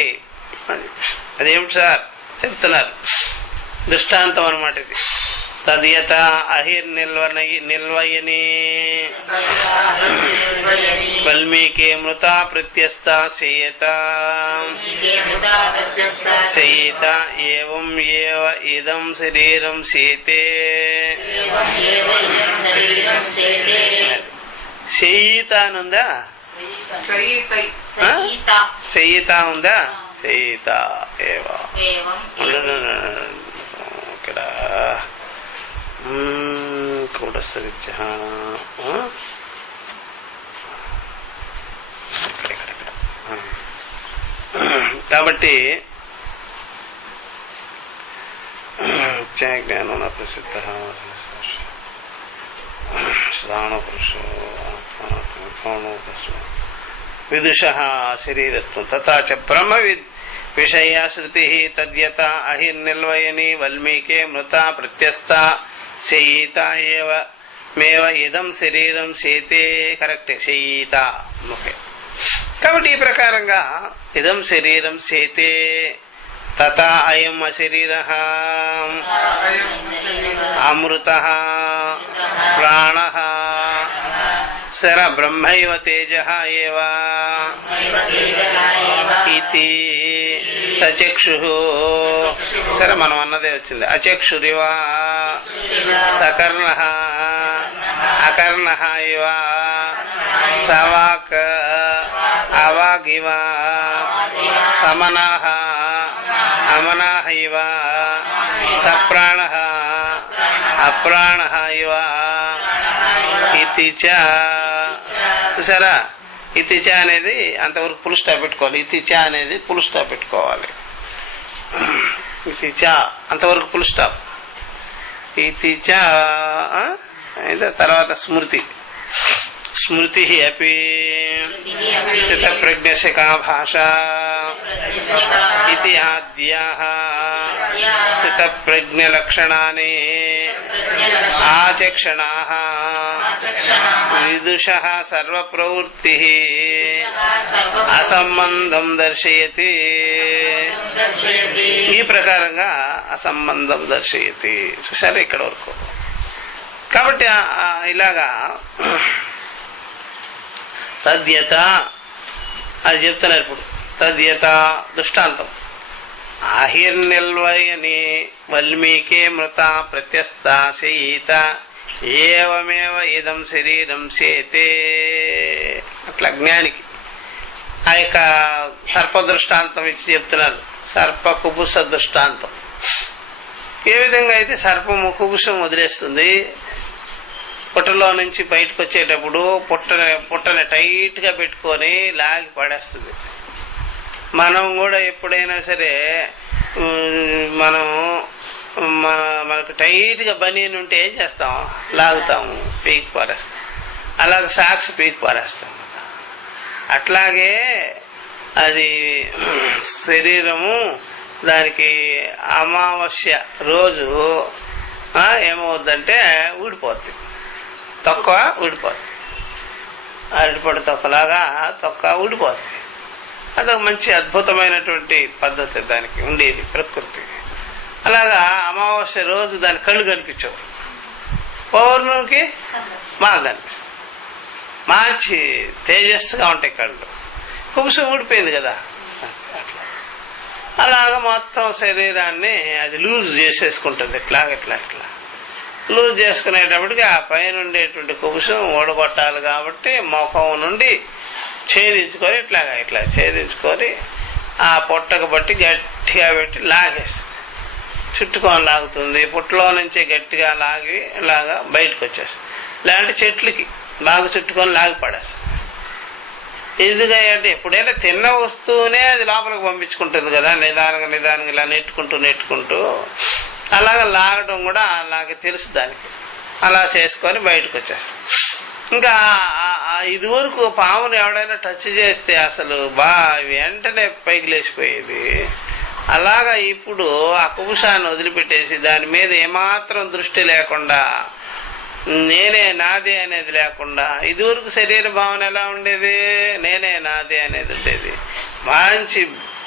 అదేమిటి సార్ చెప్తున్నారు, దృష్టాంతం అన్నమాట ఇది. తద్యత అహిర్నిల్వయని వల్మీకి మృత ప్రత్యస్త సేయత ఏవం ఏవ ఇదం శరీరం సేతే సేయిత అనుందా సేయిత ఉందా సేయిత ఏవా ఇక్కడ కూడస్థిత్య కాబట్టి జ్ఞానం ప్రసిద్ధ శ్రావణపురుషో విదుష శరీరత్వం తథా చ బ్రహ్మవిద్ విషయ శృతి తద్యత అహిర్నిల్వయని వల్మీకే మృత ప్రత్యస్త శయీత మేవ ఇదం శరీరం సేతే కరెక్టే శయీత ఓకే. కాబట్టి ఈ ప్రకారంగా ఇదం శరీరం సేతే తథా అయం అశరీరః అమృతః ప్రాణః సర బ్రహ్మైవ తేజః ఏవ ఇతి సచక్షుః సరే మనం అన్నదే వచ్చింది. అచక్షురివ సకర్ణః అకర్ణః ఇవ సవాక్ అవాగివ సమనః అమనః ఇవ సప్రాణః అప్రాణః ఇవ ఇతి చ. చూసారా, ఇతి చ అనేది అంతవరకు పుల్ స్టాప్ పెట్టుకోవాలి. ఇతి చ అనేది పుల్ స్టాప్ పెట్టుకోవాలి. ఇతి చ అంతవరకు పుల్ స్టాప్. ఇతి చ తర్వాత స్మృతి. స్మృతి అపి స్థితప్రజ్ఞస్య కా భాష ఇతి ఆద్యాః స్థితప్రజ్ఞలక్షణాని ఆచక్షణాః విదుషః సర్వప్రవృత్తిః అసంబంధం దర్శయతి. ఈ ప్రకారంగా అసంబంధం దర్శయతి. చూసారు ఇక్కడ వరకు. కాబట్టి ఇలాగా తద్యత అది చెప్తున్నారు ఇప్పుడు. తద్యత దృష్టాంతం. ఆహిర్నిల్వయని వల్మీకే మృత ప్రత్యస్త శయీత ఏవమేవ ఇదం శరీరం చేతే. అట్లా జ్ఞానికి ఆ యొక్క సర్ప దృష్టాంతం ఇచ్చి చెప్తున్నారు. సర్ప కుబుస దృష్టాంతం. ఏ విధంగా అయితే సర్పము కుబుసం వదిలేస్తుంది, పుట్టలో నుంచి బయటకు వచ్చేటప్పుడు పుట్టని టైట్ గా పెట్టుకొని లాగి పడేస్తుంది. మనం కూడా ఎప్పుడైనా సరే మనకు టైట్ గా బనీన్ ఉంటే ఏం చేస్తాం, లాగుతాము, పీకి పారేస్తాం. అలాగే సాక్స్ పీకి పారేస్తాం. అట్లాగే అది శరీరము దానికి అమావాస్య రోజు ఏమవుద్దంటే ఊడిపోద్ది, తొక్క ఊడిపోద్ది. అరటిపడి తొక్కలాగా తొక్క ఊడిపోద్ది. అదొక మంచి అద్భుతమైనటువంటి పద్ధతి దానికి ఉండేది ప్రకృతి. అలాగా అమావాస్య రోజు దాని కళ్ళు కనిపించవు, పౌర్ణమికి బాగా కనిపిస్తుంది. మంచి తేజస్సుగా ఉంటాయి కళ్ళు. కుబుసం ఊడిపోయింది కదా, అలాగా మొత్తం శరీరాన్ని అది లూజ్ చేసేసుకుంటుంది. ఇట్లా లూజ్ చేసుకునేటప్పటికి ఆ పైన ఉండేటువంటి కుబుసం ఓడగొట్టాలి కాబట్టి ముఖం నుండి ఛేదించుకొని ఇట్లా ఛేదించుకొని ఆ పొట్టకు బట్టి గట్టిగా పెట్టి లాగేస్తుంది. చుట్టుకొని లాగుతుంది. పుట్టలో నుంచి గట్టిగా లాగి ఇలాగా బయటకు వచ్చేస్తుంది. లేదంటే చెట్లకి బాగా చుట్టుకొని లాగి పడేస్తుంది. ఎందుకంటే ఎప్పుడైనా తిన్న వస్తువునే అది లోపలికి పంపించుకుంటుంది కదా, నిదానంగా ఇలా నెట్టుకుంటూ అలాగ లాగడం కూడా అలాగే తెలుసు దానికి. అలా చేసుకొని బయటకు వచ్చేస్తాం. ఇంకా ఇదివరకు పామును ఎవడైనా టచ్ చేస్తే అసలు వెంటనే పైకి లేచిపోయేది. అలాగా ఇప్పుడు ఆ కుబుసాన్ని వదిలిపెట్టేసి దాని మీద ఏమాత్రం దృష్టి లేకుండా, నేనే నాదే అనేది లేకుండా, ఇదివరకు శరీర భావన ఎలా ఉండేది, నేనే నాదే అనేది ఉండేది. మంచి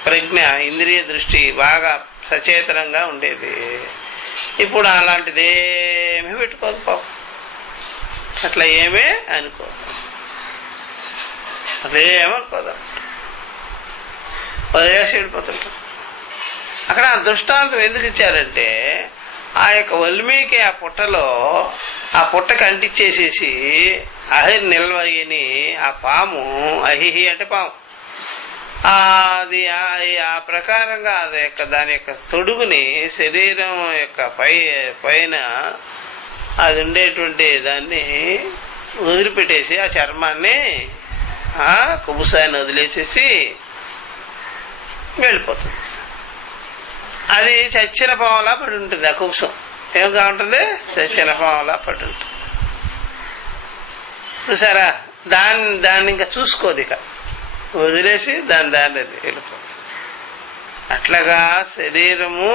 ప్రజ్ఞ, ఇంద్రియ దృష్టి బాగా సచేతనంగా ఉండేది. ఇప్పుడు అలాంటిది ఏమీ పెట్టుకోదు పాపం, అట్లా ఏమీ అనుకోదు, అట్లేమనుకోదు, వదిలేసి వెళ్ళిపోతుంటాం. అక్కడ ఆ దృష్టాంతం ఎందుకు ఇచ్చారంటే ఆ యొక్క వల్మీకి ఆ పుట్టలో ఆ పుట్టకి అంటించేసేసి అహిర్ నిల్వయ్యని ఆ పాము, అహిహి అంటే పాము, అది ఆ ప్రకారంగా అది యొక్క దాని యొక్క తొడుగుని శరీరం యొక్క పైన అది ఉండేటువంటి దాన్ని వదిలిపెట్టేసి ఆ చర్మాన్ని ఆ కుబుసాన్ని వదిలేసేసి వెళ్ళిపోతుంది. అది చచ్చిన పాములా పడి ఉంటుంది. ఆ కుబుసం ఏం కావుంటుంది, చచ్చిన పాములా పడి ఉంటుంది. చూసారా, దాన్ని ఇంకా చూసుకోదు, ఇక వదిలేసి దాన్ని వెళ్ళిపోతుంది. అట్లాగా శరీరము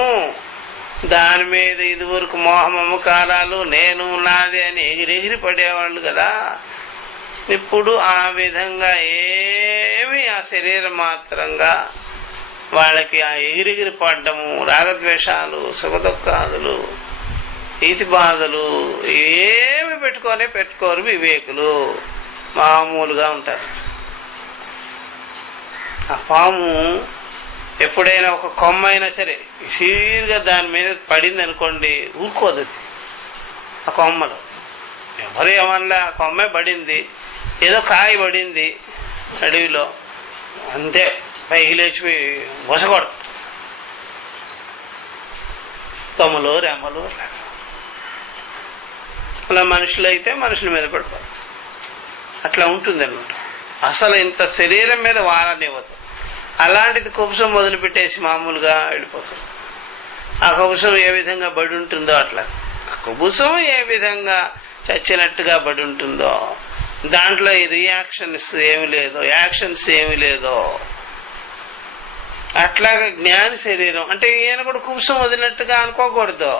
దాని మీద ఇదివరకు మోహమమకారాలు నేను నాది అని ఎగిరెగిరి పడేవాళ్ళు కదా, ఇప్పుడు ఆ విధంగా ఏమి ఆ శరీరం మాత్రంగా వాళ్ళకి ఆ ఎగిరెగిరి పడ్డము, రాగద్వేషాలు, సుఖదుఖాదులు, ఈతి బాధలు ఏమి పెట్టుకోరు. వివేకులు మామూలుగా ఉంటారు. ఆ పాము ఎప్పుడైనా ఒక కొమ్మ అయినా సరే సీరియస్గా దాని మీద పడింది అనుకోండి, ఊరుకోదు. ఆ కొమ్మలో ఎవరు ఏమన్నా ఆ కొమ్మే పడింది, ఏదో కాయ పడింది అడవిలో, అంతే పైకి లేచి బొసగొడుతుంది. కొమ్మలు రెమ్మలు అలా మనుషులు అయితే మనుషుల మీద పడిపోతారు. అట్లా ఉంటుంది అన్నమాట. అసలు ఇంత శరీరం మీద వారనివ్వదు. అలాంటిది కుబుసం మొదలుపెట్టేసి మామూలుగా వెళ్ళిపోతుంది. ఆ కుబుసం ఏ విధంగా బడి ఉంటుందో అట్లా ఆ కుబుసం ఏ విధంగా చచ్చినట్టుగా బడి ఉంటుందో దాంట్లో ఈ రియాక్షన్స్ ఏమి లేదో, యాక్షన్స్ ఏమి లేదో, అట్లాగా జ్ఞాని శరీరం అంటే ఈయన కూడా కుబుసం వదిలినట్టుగా అనుకోకూడదు.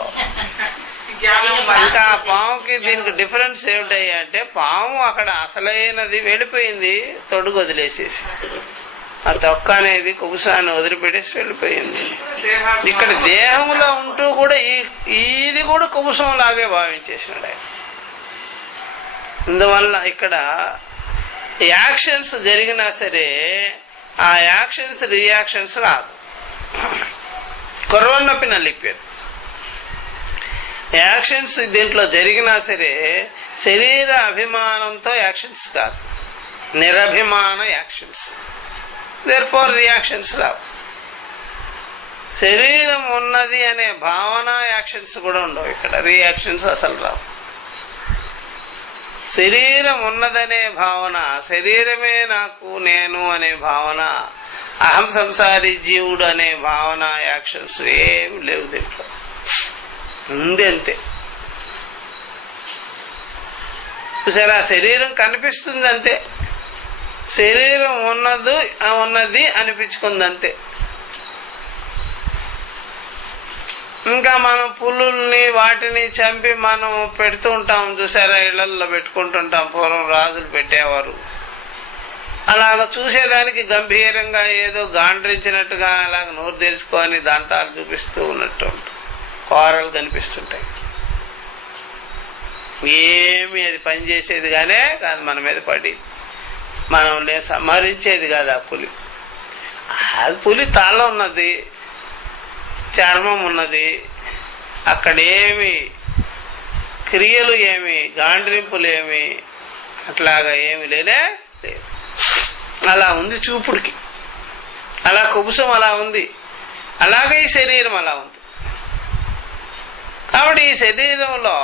ఇంకా ఆ పాముకి దీనికి డిఫరెన్స్ ఏమిటయ్యా అంటే, పాము అక్కడ అసలైనది వెళ్ళిపోయింది, తొడుగు వదిలేసేసి ఆ తొక్క అనేది కుబుసాన్ని వదిలిపెట్టేసి వెళ్ళిపోయింది. ఇక్కడ దేహంలో ఉంటూ కూడా ఇది కూడా కుబుసం లాగే భావించేసినాడు ఆయన. అందువల్ల ఇక్కడ యాక్షన్స్ జరిగినా సరే ఆ యాక్షన్స్ రియాక్షన్స్ రాదు. కొరవన్నప్పి నలిపేది యాక్షన్స్ దీంట్లో జరిగినా సరే శరీర అభిమానంతో యాక్షన్స్ కాదు, నిరభిమాన యాక్షన్స్. దేర్ఫోర్ రియాక్షన్స్ రావు. శరీరం ఉన్నది అనే భావన యాక్షన్స్ కూడా ఉండవు. ఇక్కడ రియాక్షన్స్ అసలు రావు. శరీరం ఉన్నదనే భావన, శరీరమే నాకు నేను అనే భావన, అహం సంసారి జీవుడు అనే భావన, యాక్షన్స్ ఏమి లేవు దీంట్లో. ఉంది అంతే. చూసారా, శరీరం కనిపిస్తుంది అంతే, శరీరం ఉన్నది అనిపించుకుంది అంతే. ఇంకా మనం పులుల్ని వాటిని చంపి మనం పెడుతూ ఉంటాం చూసారా, ఇళ్లల్లో పెట్టుకుంటుంటాం. పూర్వం రాజులు పెట్టేవారు. అలాగ చూసేదానికి గంభీరంగా ఏదో గాండ్రించినట్టుగా అలాగ నోరు తెరుచుకొని దంతాలు చూపిస్తూ ఉన్నట్టు కూరలు కనిపిస్తుంటాయి. ఏమి అది పనిచేసేది గానే కాదు, మన మీద పడి మనల్ని సంహరించేది కాదు. ఆ పులి, అది పులి తాళ్ళ ఉన్నది, చర్మం ఉన్నది, అక్కడేమి క్రియలు ఏమి గాండ్రింపులు ఏమి అట్లాగా ఏమి లేదు. అలా ఉంది చూపుడికి, అలా కుబుసం అలా ఉంది, అలాగే ఈ శరీరం అలా ఉంది. కాబట్టి ఈ శరీరంలో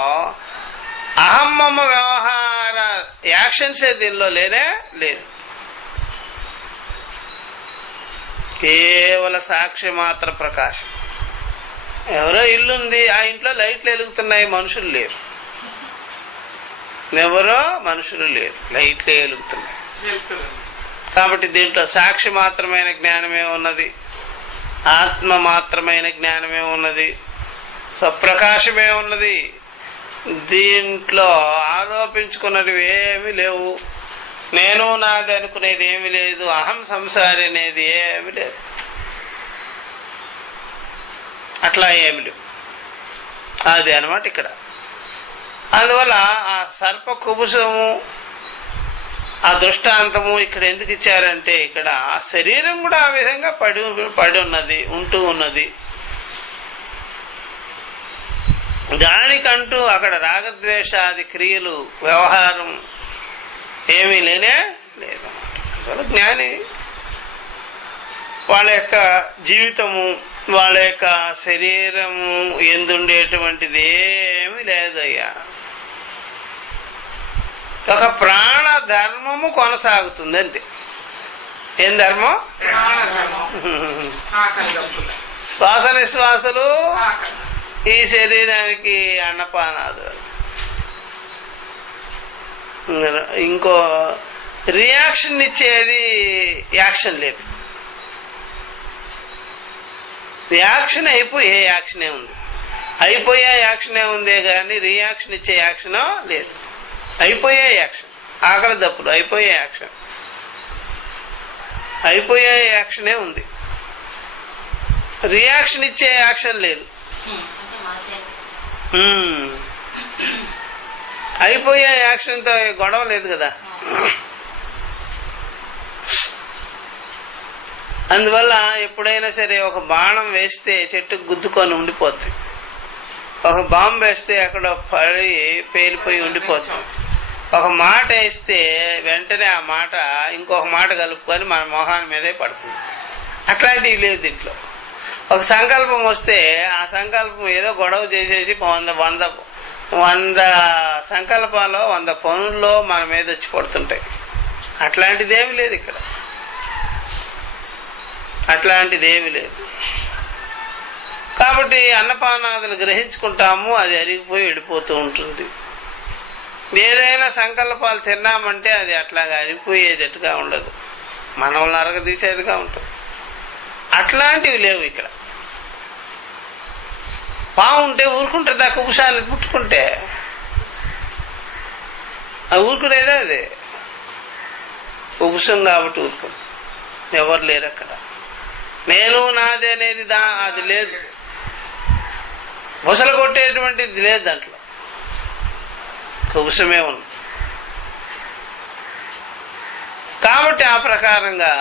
అహమ్మమ్మ వ్యవహార యాక్షన్స్ దీనిలో లేదు. కేవల సాక్షి మాత్ర ప్రకాశం. ఎవరో ఇల్లుంది, ఆ ఇంట్లో లైట్లు వెలుగుతున్నాయి, మనుషులు లేరు. ఎవరో మనుషులు లేరు, లైట్లే వెలుగుతున్నాయి. కాబట్టి దీంట్లో సాక్షి మాత్రమైన జ్ఞానమే ఉన్నది, ఆత్మ మాత్రమైన జ్ఞానమే ఉన్నది, స్వప్రకాశమే ఉన్నది. దీంట్లో ఆరోపించుకున్నవి ఏమీ లేవు, నేను నాది అనుకునేది ఏమి లేదు, అహం సంసారి అనేది ఏమి లేదు, అట్లా ఏమి లేవు. అది అనమాట ఇక్కడ. అందువల్ల ఆ సర్ప కుబుసము ఆ దృష్టాంతము ఇక్కడ ఎందుకు ఇచ్చారంటే, ఇక్కడ శరీరం కూడా ఆ విధంగా పడి ఉన్నది, ఉంటూ ఉన్నది. దానికంటూ అక్కడ రాగద్వేషాది క్రియలు వ్యవహారం ఏమీ లేనే లేదన్నమాట. జ్ఞాని వాళ్ళ యొక్క జీవితము, వాళ్ళ యొక్క శరీరము ఎందుండేటువంటిది ఏమీ లేదయ్యా. ఒక ప్రాణ ధర్మము కొనసాగుతుంది అంతే. ఏం ధర్మం? శ్వాస నిశ్వాసలు, ఈ శరీరానికి అన్నపానాలు. ఇంకో రియాక్షన్ ఇచ్చేది యాక్షన్ లేదు. యాక్షన్ అయిపోయే యాక్షనే ఉంది, అయిపోయే యాక్షనే ఉందే కానీ రియాక్షన్ ఇచ్చే యాక్షన్ లేదు. అయిపోయే యాక్షన్, ఆకలి దప్పులు అయిపోయే యాక్షన్, అయిపోయే యాక్షనే ఉంది. రియాక్షన్ ఇచ్చే యాక్షన్ లేదు. అయిపోయే యాక్షన్తో గొడవ లేదు కదా. అందువల్ల ఎప్పుడైనా సరే ఒక బాణం వేస్తే చెట్టుకు గుద్దుకొని ఉండిపోతుంది, ఒక బాంబు వేస్తే అక్కడ పడి పేలిపోయి ఉండిపోతుంది, ఒక మాట వేస్తే వెంటనే ఆ మాట ఇంకొక మాట కలుపుకొని మన మొహాన్ని మీదే పడుతుంది. అట్లాంటివి లేదు దీంట్లో. ఒక సంకల్పం వస్తే ఆ సంకల్పం ఏదో గొడవ చేసేసి 100 సంకల్పాల్లో 100 పనుల్లో మన మీద వచ్చి పడుతుంటాయి. అట్లాంటిదేమి లేదు ఇక్కడ, అట్లాంటిదేమి లేదు. కాబట్టి అన్నపానాదులు గ్రహించుకుంటాము, అది అరిగిపోయి వెళ్ళిపోతూ ఉంటుంది. ఏదైనా సంకల్పాలు తిన్నామంటే అది అట్లాగా అరిగిపోయేటట్టుగా ఉండదు, మనల్ని అరగదీసేదిగా ఉంటుంది. అట్లాంటివి లేవు ఇక్కడ. పాము ఉంటే ఊరుకుంటుంది, ఆ కుబుసాన్ని పుట్టుకుంటే అది ఊరుకునేదే. అది కుబుసం కాబట్టి ఊరుకుంది. ఎవరు లేరు అక్కడ. నేను నాది అనేది అది లేదు, బుసలు కొట్టేటువంటిది లేదు దాంట్లో, కుబుసమే ఉంది. కాబట్టి ఆ ప్రకారంగా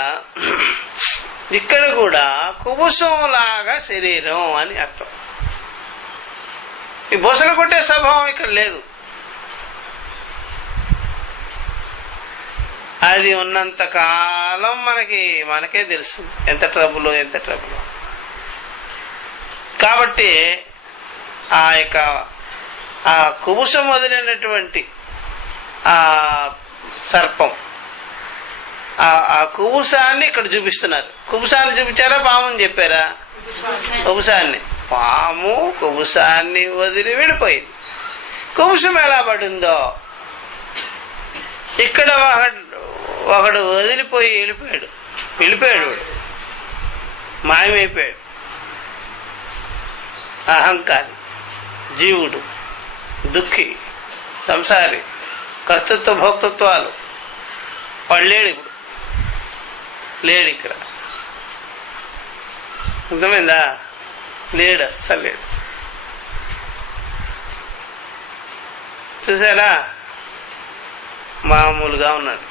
ఇక్కడ కూడా కుబుసం లాగా శరీరం అని అర్థం. ఈ బొసలు కొట్టే స్వభావం ఇక్కడ లేదు. అది ఉన్నంత కాలం మనకే తెలుస్తుంది ఎంత ట్రబుల్. కాబట్టి ఆ యొక్క ఆ కుబుసం వదిలినటువంటి ఆ సర్పం, ఆ కుబుసాన్ని ఇక్కడ చూపిస్తున్నారు. కుబుసాన్ని చూపించారా, పాముని చెప్పారా? కుబుసాన్ని. పాము కుబుసాన్ని వదిలి వెళ్ళిపోయింది. కుబుసం ఎలా పడిందో ఇక్కడ ఒకడు వదిలిపోయి వెళ్ళిపోయాడు, మాయమైపోయాడు. అహంకారి, జీవుడు, దుఃఖి, సంసారి, కర్తృత్వ భోక్తృత్వాలు పడలేడు. ఇప్పుడు లేడు ఇక్కడ. అర్థమైందా? లేడు, అస్సలు లేడు. చూసారా, మామూలుగా ఉన్నాడు.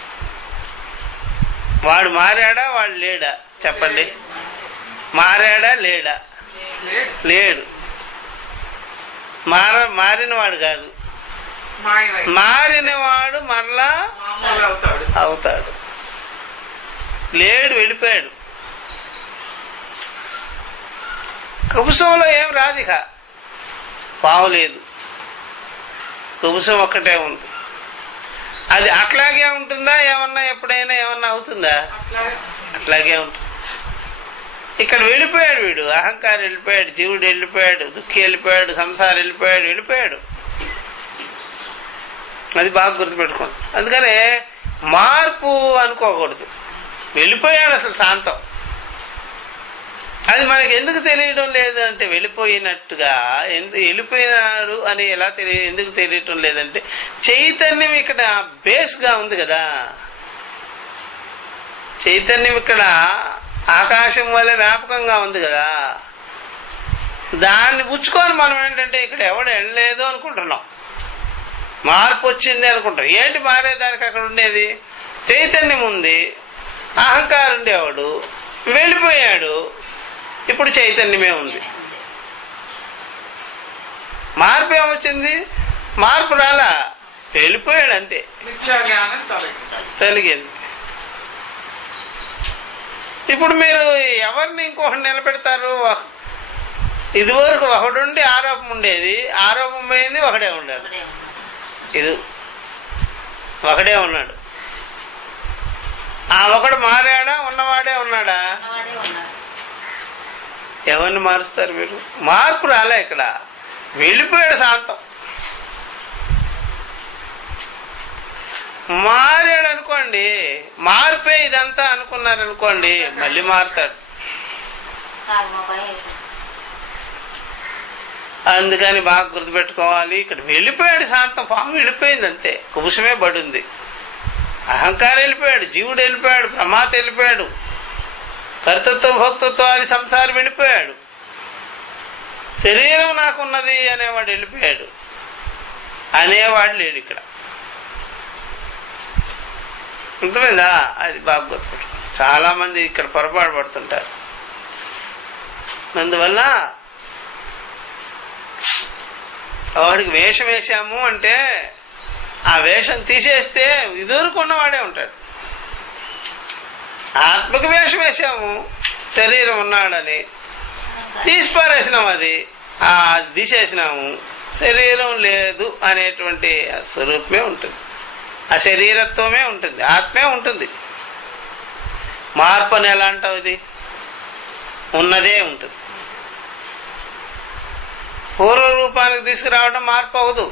వాడు మారాడా, వాడు లేడా? చెప్పండి. మారాడా, లేడా? లేడు. మారినవాడు కాదు, మారినవాడు మరలా అవుతాడు. లేడు, వెళ్ళిపోయాడు. కుబుసంలో ఏం రాదు. ఇక పావు లేదు, కుబుసం ఒక్కటే ఉంది. అది అట్లాగే ఉంటుందా? ఏమన్నా ఎప్పుడైనా ఏమన్నా అవుతుందా? అట్లాగే ఉంటుంది. ఇక్కడ వెళ్ళిపోయాడు వీడు. అహంకారం వెళ్ళిపోయాడు, జీవుడు వెళ్ళిపోయాడు, దుఃఖి వెళ్ళిపోయాడు, సంసారం వెళ్ళిపోయాడు. అది బాగా గుర్తుపెట్టుకోండి. అందుకనే మార్పు అనుకోకూడదు. వెళ్ళిపోయాడు అసలు శాంతం. అది మనకి ఎందుకు తెలియడం లేదు అంటే, వెళ్ళిపోయినట్టుగా వెళ్ళిపోయినాడు అని ఎలా ఎందుకు తెలియటం లేదంటే, చైతన్యం ఇక్కడ బేస్ గా ఉంది కదా. చైతన్యం ఇక్కడ ఆకాశం వల్ల వ్యాపకంగా ఉంది కదా. దాన్ని పుచ్చుకొని మనం ఏంటంటే ఇక్కడ ఎవడు ఎండలేదు అనుకుంటున్నాం, మార్పు వచ్చింది అనుకుంటాం. ఏంటి మారేదానికి అక్కడ ఉండేది? చైతన్యం ఉంది, అహంకారం ఉండేవాడు వెళ్ళిపోయాడు, ఇప్పుడు చైతన్యమే ఉంది. మార్పు ఏమొచ్చింది? మార్పు రాలా, వెళ్ళిపోయాడు అంతే, తొలగింది. ఇప్పుడు మీరు ఎవరిని ఇంకొకటి నిలబెడతారు? ఇదివరకు ఒకడుండి ఆరోపం ఉండేది, ఆరోపం పోయింది, ఒకడే ఉన్నాడు. ఇది ఒకడే ఉన్నాడు. ఆ ఒకడు మారాడా? ఉన్నవాడే ఉన్నాడా? ఎవరిని మారుస్తారు మీరు? మార్పు రాలే, ఇక్కడ వెళ్ళిపోయాడు శాంతం. మారాడు అనుకోండి, మార్పే ఇదంతా అనుకున్నారనుకోండి, మళ్ళీ మారుతాడు. అందుకని బాగా గుర్తుపెట్టుకోవాలి, ఇక్కడ వెళ్ళిపోయాడు శాంతం, పాము వెళ్ళిపోయింది అంతే, కుబుసమే పడింది. అహంకారం వెళ్ళిపోయాడు, జీవుడు వెళ్ళిపోయాడు, ప్రమాత వెళ్ళిపోయాడు, కర్తృత్వ భోక్తృత్వాది సంసారం వెళ్ళిపోయాడు, శరీరం నాకున్నది అనేవాడు వెళ్ళిపోయాడు. అనేవాడు లేడు ఇక్కడ. అర్థమైందా? అది బాగా గుర్తుపెట్టుకో. చాలా మంది ఇక్కడ పొరపాటు పడుతుంటారు. అందువల్ల వాడికి వేషం వేసాము అంటే ఆ వేషం తీసేస్తే ఇదివరకు ఉన్నవాడే ఉంటాడు. ఆత్మకు వేషం వేసాము, శరీరం ఉన్నాడని తీసి పారేసినాము, అది తీసేసినాము, శరీరం లేదు అనేటువంటి స్వరూపమే ఉంటుంది, ఆ శరీరత్వమే ఉంటుంది, ఆత్మే ఉంటుంది. మార్పు అని ఎలా అంటావు? ఇది ఉన్నదే ఉంటుంది. పూర్వ రూపానికి తీసుకురావడం మార్పు అవదు,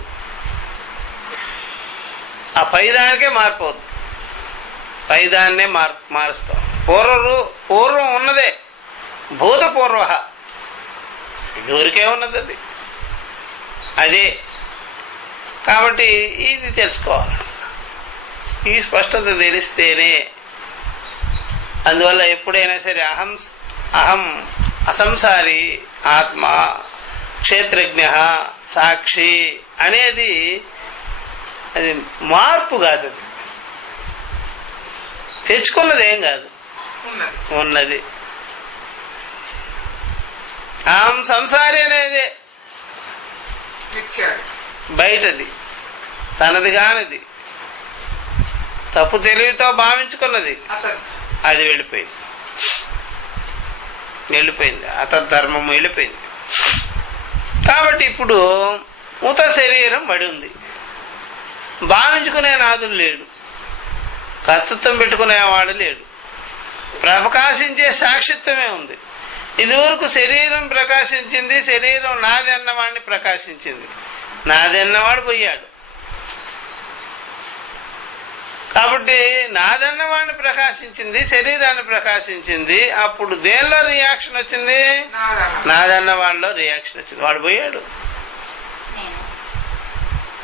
ఆ పైదానికే మార్పు అవుతుంది, పైదాన్నే మారుస్తాం. పూర్వం ఉన్నదే, భూతపూర్వ, ఇదివరకే ఉన్నది అది, అదే. కాబట్టి ఇది తెలుసుకోవాలి, ఈ స్పష్టత తెలిస్తేనే. అందువల్ల ఎప్పుడైనా సరే అహం అసంసారి, ఆత్మ క్షేత్రజ్ఞ, సాక్షి అనేది అది మార్పు కాదు, అది తెచ్చుకున్నది ఏం కాదు, ఉన్నది. అహం సంసారి అనేది బయటది, తనది కానిది, తప్పు తెలివితో భావించుకున్నది, అది వెళ్ళిపోయింది, అతద్ధర్మం వెళ్ళిపోయింది. కాబట్టి ఇప్పుడు ఉత శరీరం పడి ఉంది, భావించుకునే నాదులు లేడు, కర్తృత్వం పెట్టుకునేవాడు లేడు, ప్రకాశించే సాక్షిత్వమే ఉంది. ఇదివరకు శరీరం ప్రకాశించింది, శరీరం నాది అన్నవాడిని ప్రకాశించింది, నాది అన్నవాడు పోయాడు. కాబట్టి నాదన్నవాడిని ప్రకాశించింది, శరీరాన్ని ప్రకాశించింది. అప్పుడు దేనిలో రియాక్షన్ వచ్చింది? నాదన్నవాడిలో రియాక్షన్ వచ్చింది, వాడు పోయాడు.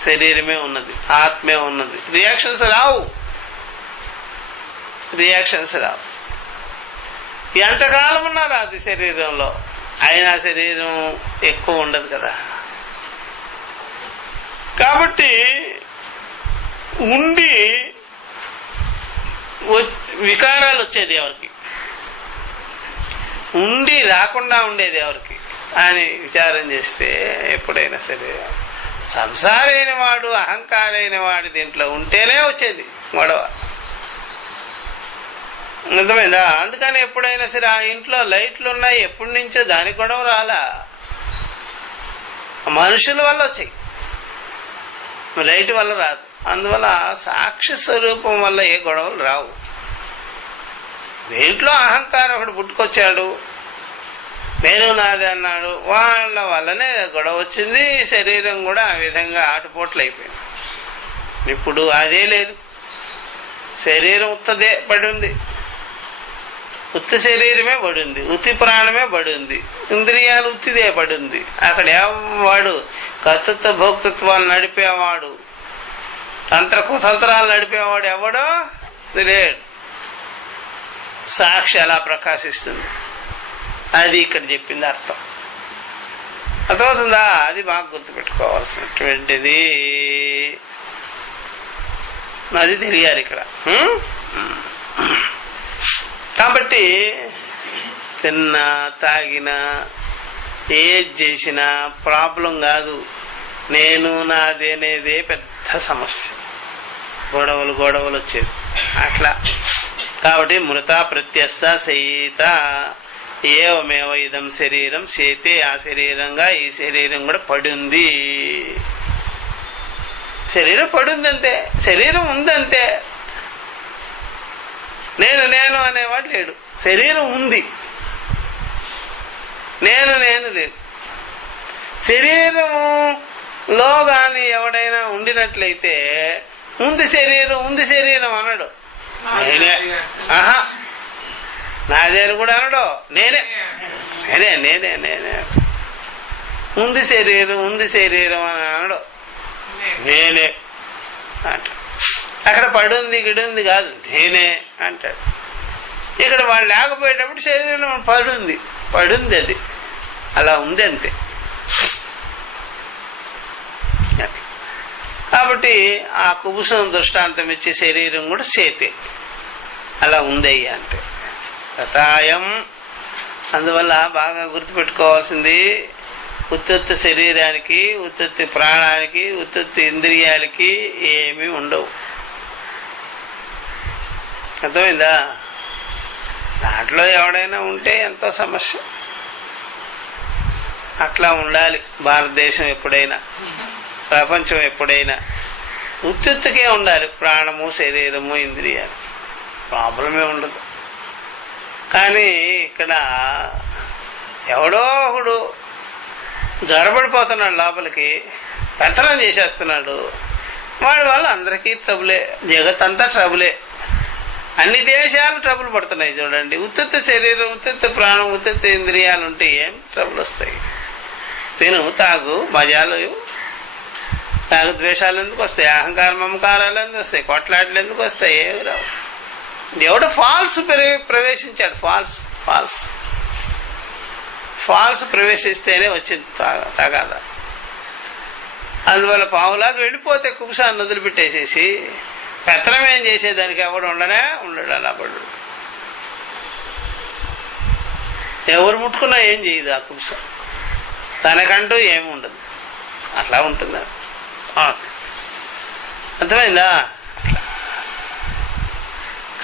శరీరమే ఉన్నది, ఆత్మే ఉన్నది, రియాక్షన్స్ రావు. ఎంతకాలం ఉన్నారు అది శరీరంలో, అయినా శరీరం ఎక్కువ ఉండదు కదా. కాబట్టి ఉండి వికారాలు వచ్చేది ఎవరికి? ఉండి రాకుండా ఉండేది ఎవరికి అని విచారం చేస్తే, ఎప్పుడైనా సరే సంసారైన వాడు, అహంకారైన వాడి దీంట్లో ఉంటేనే వచ్చేది గొడవ. అర్థమైందా? అందుకని ఎప్పుడైనా సరే ఆ ఇంట్లో లైట్లు ఉన్నాయి, ఎప్పటి నుంచో దానికి గొడవ రాలా, మనుషుల వల్ల వచ్చాయి, లైట్ వల్ల రాదు. అందువల్ల సాక్షి స్వరూపం వల్ల ఏ గొడవలు రావు. దేంట్లో అహంకారం ఒకటి పుట్టుకొచ్చాడు, నేను నాది అన్నాడు, వాళ్ళ వల్లనే గొడవ వచ్చింది. శరీరం కూడా ఆ విధంగా ఆటుపోట్లు అయిపోయింది. ఇప్పుడు అదే లేదు, శరీరం ఉత్తదే పడి ఉంది, ఉత్తి శరీరమే పడింది, ఉత్తి ప్రాణమే పడింది, ఇంద్రియాలు ఉత్తిదే పడింది. అక్కడ వాడు కర్తృత్వ భోక్తృత్వాలు నడిపేవాడు, తంత్రాలు నడిపేవాడు ఎవడో లేడు. సాక్షి అలా ప్రకాశిస్తుంది, అది ఇక్కడ చెప్పింది అర్థం. అర్థమవుతుందా? అది బాగా గుర్తుపెట్టుకోవాల్సినటువంటిది, అది తెలియాలి ఇక్కడ. కాబట్టి తిన్నా తాగినా ఏది చేసినా ప్రాబ్లం కాదు, నేను నాది అనేదే పెద్ద సమస్య, గొడవలు వచ్చేది అట్లా. కాబట్టి మృత ప్రత్యస్థ సహిత ఏవమేవ ఇదం శరీరం చేతే, ఆ శరీరంగా ఈ శరీరం కూడా పడింది. శరీరం పడిందంటే, శరీరం ఉందంటే నేను అనేవాడు లేడు. శరీరం ఉంది, నేను లేదు. శరీరంలో కానీ ఎవడైనా ఉండినట్లయితే ఉంది శరీరం అనడు. నేనే, ఆహా నాదేని కూడా అనడు. నేనే ఉంది శరీరం అని అనడు. నేనే అంట. అక్కడ పడుంది గిడుంది కాదు, నేనే అంటాడు. ఇక్కడ వాళ్ళు లేకపోయేటప్పుడు శరీరం పడుంది అది అలా ఉంది అంతే. కాబట్టి ఆ కుబుసం దృష్టాంతం ఇచ్చే శరీరం కూడా చేతే అలా ఉందయ్యా అంటే కథాయం. అందువల్ల బాగా గుర్తుపెట్టుకోవాల్సింది, ఉత్పత్తి శరీరానికి, ఉత్పత్తి ప్రాణానికి, ఉత్పత్తి ఇంద్రియాలకి ఏమీ ఉండవు. అర్థమైందా? దాంట్లో ఎవడైనా ఉంటే ఎంతో సమస్య. అట్లా ఉండాలి భారతదేశం ఎప్పుడైనా, ప్రపంచం ఎప్పుడైనా ఉత్పత్తికే ఉండాలి. ప్రాణము, శరీరము, ఇంద్రియాలు, ప్రాబ్లమే ఉండదు. కానీ ఇక్కడ ఎవడో ఒకడు జరబడిపోతున్నాడు, లోపలికి పెత్తనం చేసేస్తున్నాడు. వాడి వల్ల అందరికీ ట్రబులే, జగత్ అంతా ట్రబులే. అన్ని దేశాలు ట్రబుల్ పడుతున్నాయి చూడండి. ఉత్పత్తి శరీరం, ఉత్పత్తి ప్రాణం, ఉత్పత్తి ఇంద్రియాలు ఉంటే ఏం ట్రబుల్ వస్తాయి? తిను, తాగు, మజాలు, తాగు, ద్వేషాలు ఎందుకు వస్తాయి? అహంకారం, మమకారాలు ఎందుకు వస్తాయి? కొట్లాటలు ఎందుకు వస్తాయి? ఏమి రావు. ఎవడో ఫాల్స్ ప్రవేశించాడు. ఫాల్స్ ప్రవేశిస్తేనే వచ్చింది తగాదా. అందువల్ల పావులాగా వెళ్ళిపోతే కుబుసాన్ని వదిలిపెట్టేసేసి పెత్తనం ఏం చేసేదానికి ఎవడు ఉండడు. అలా పడు ఎవరు ముట్టుకున్నా ఏం చేయదు ఆ కుబుసం, తనకంటూ ఏమి ఉండదు. అట్లా ఉంటుంది. అర్థమైందా?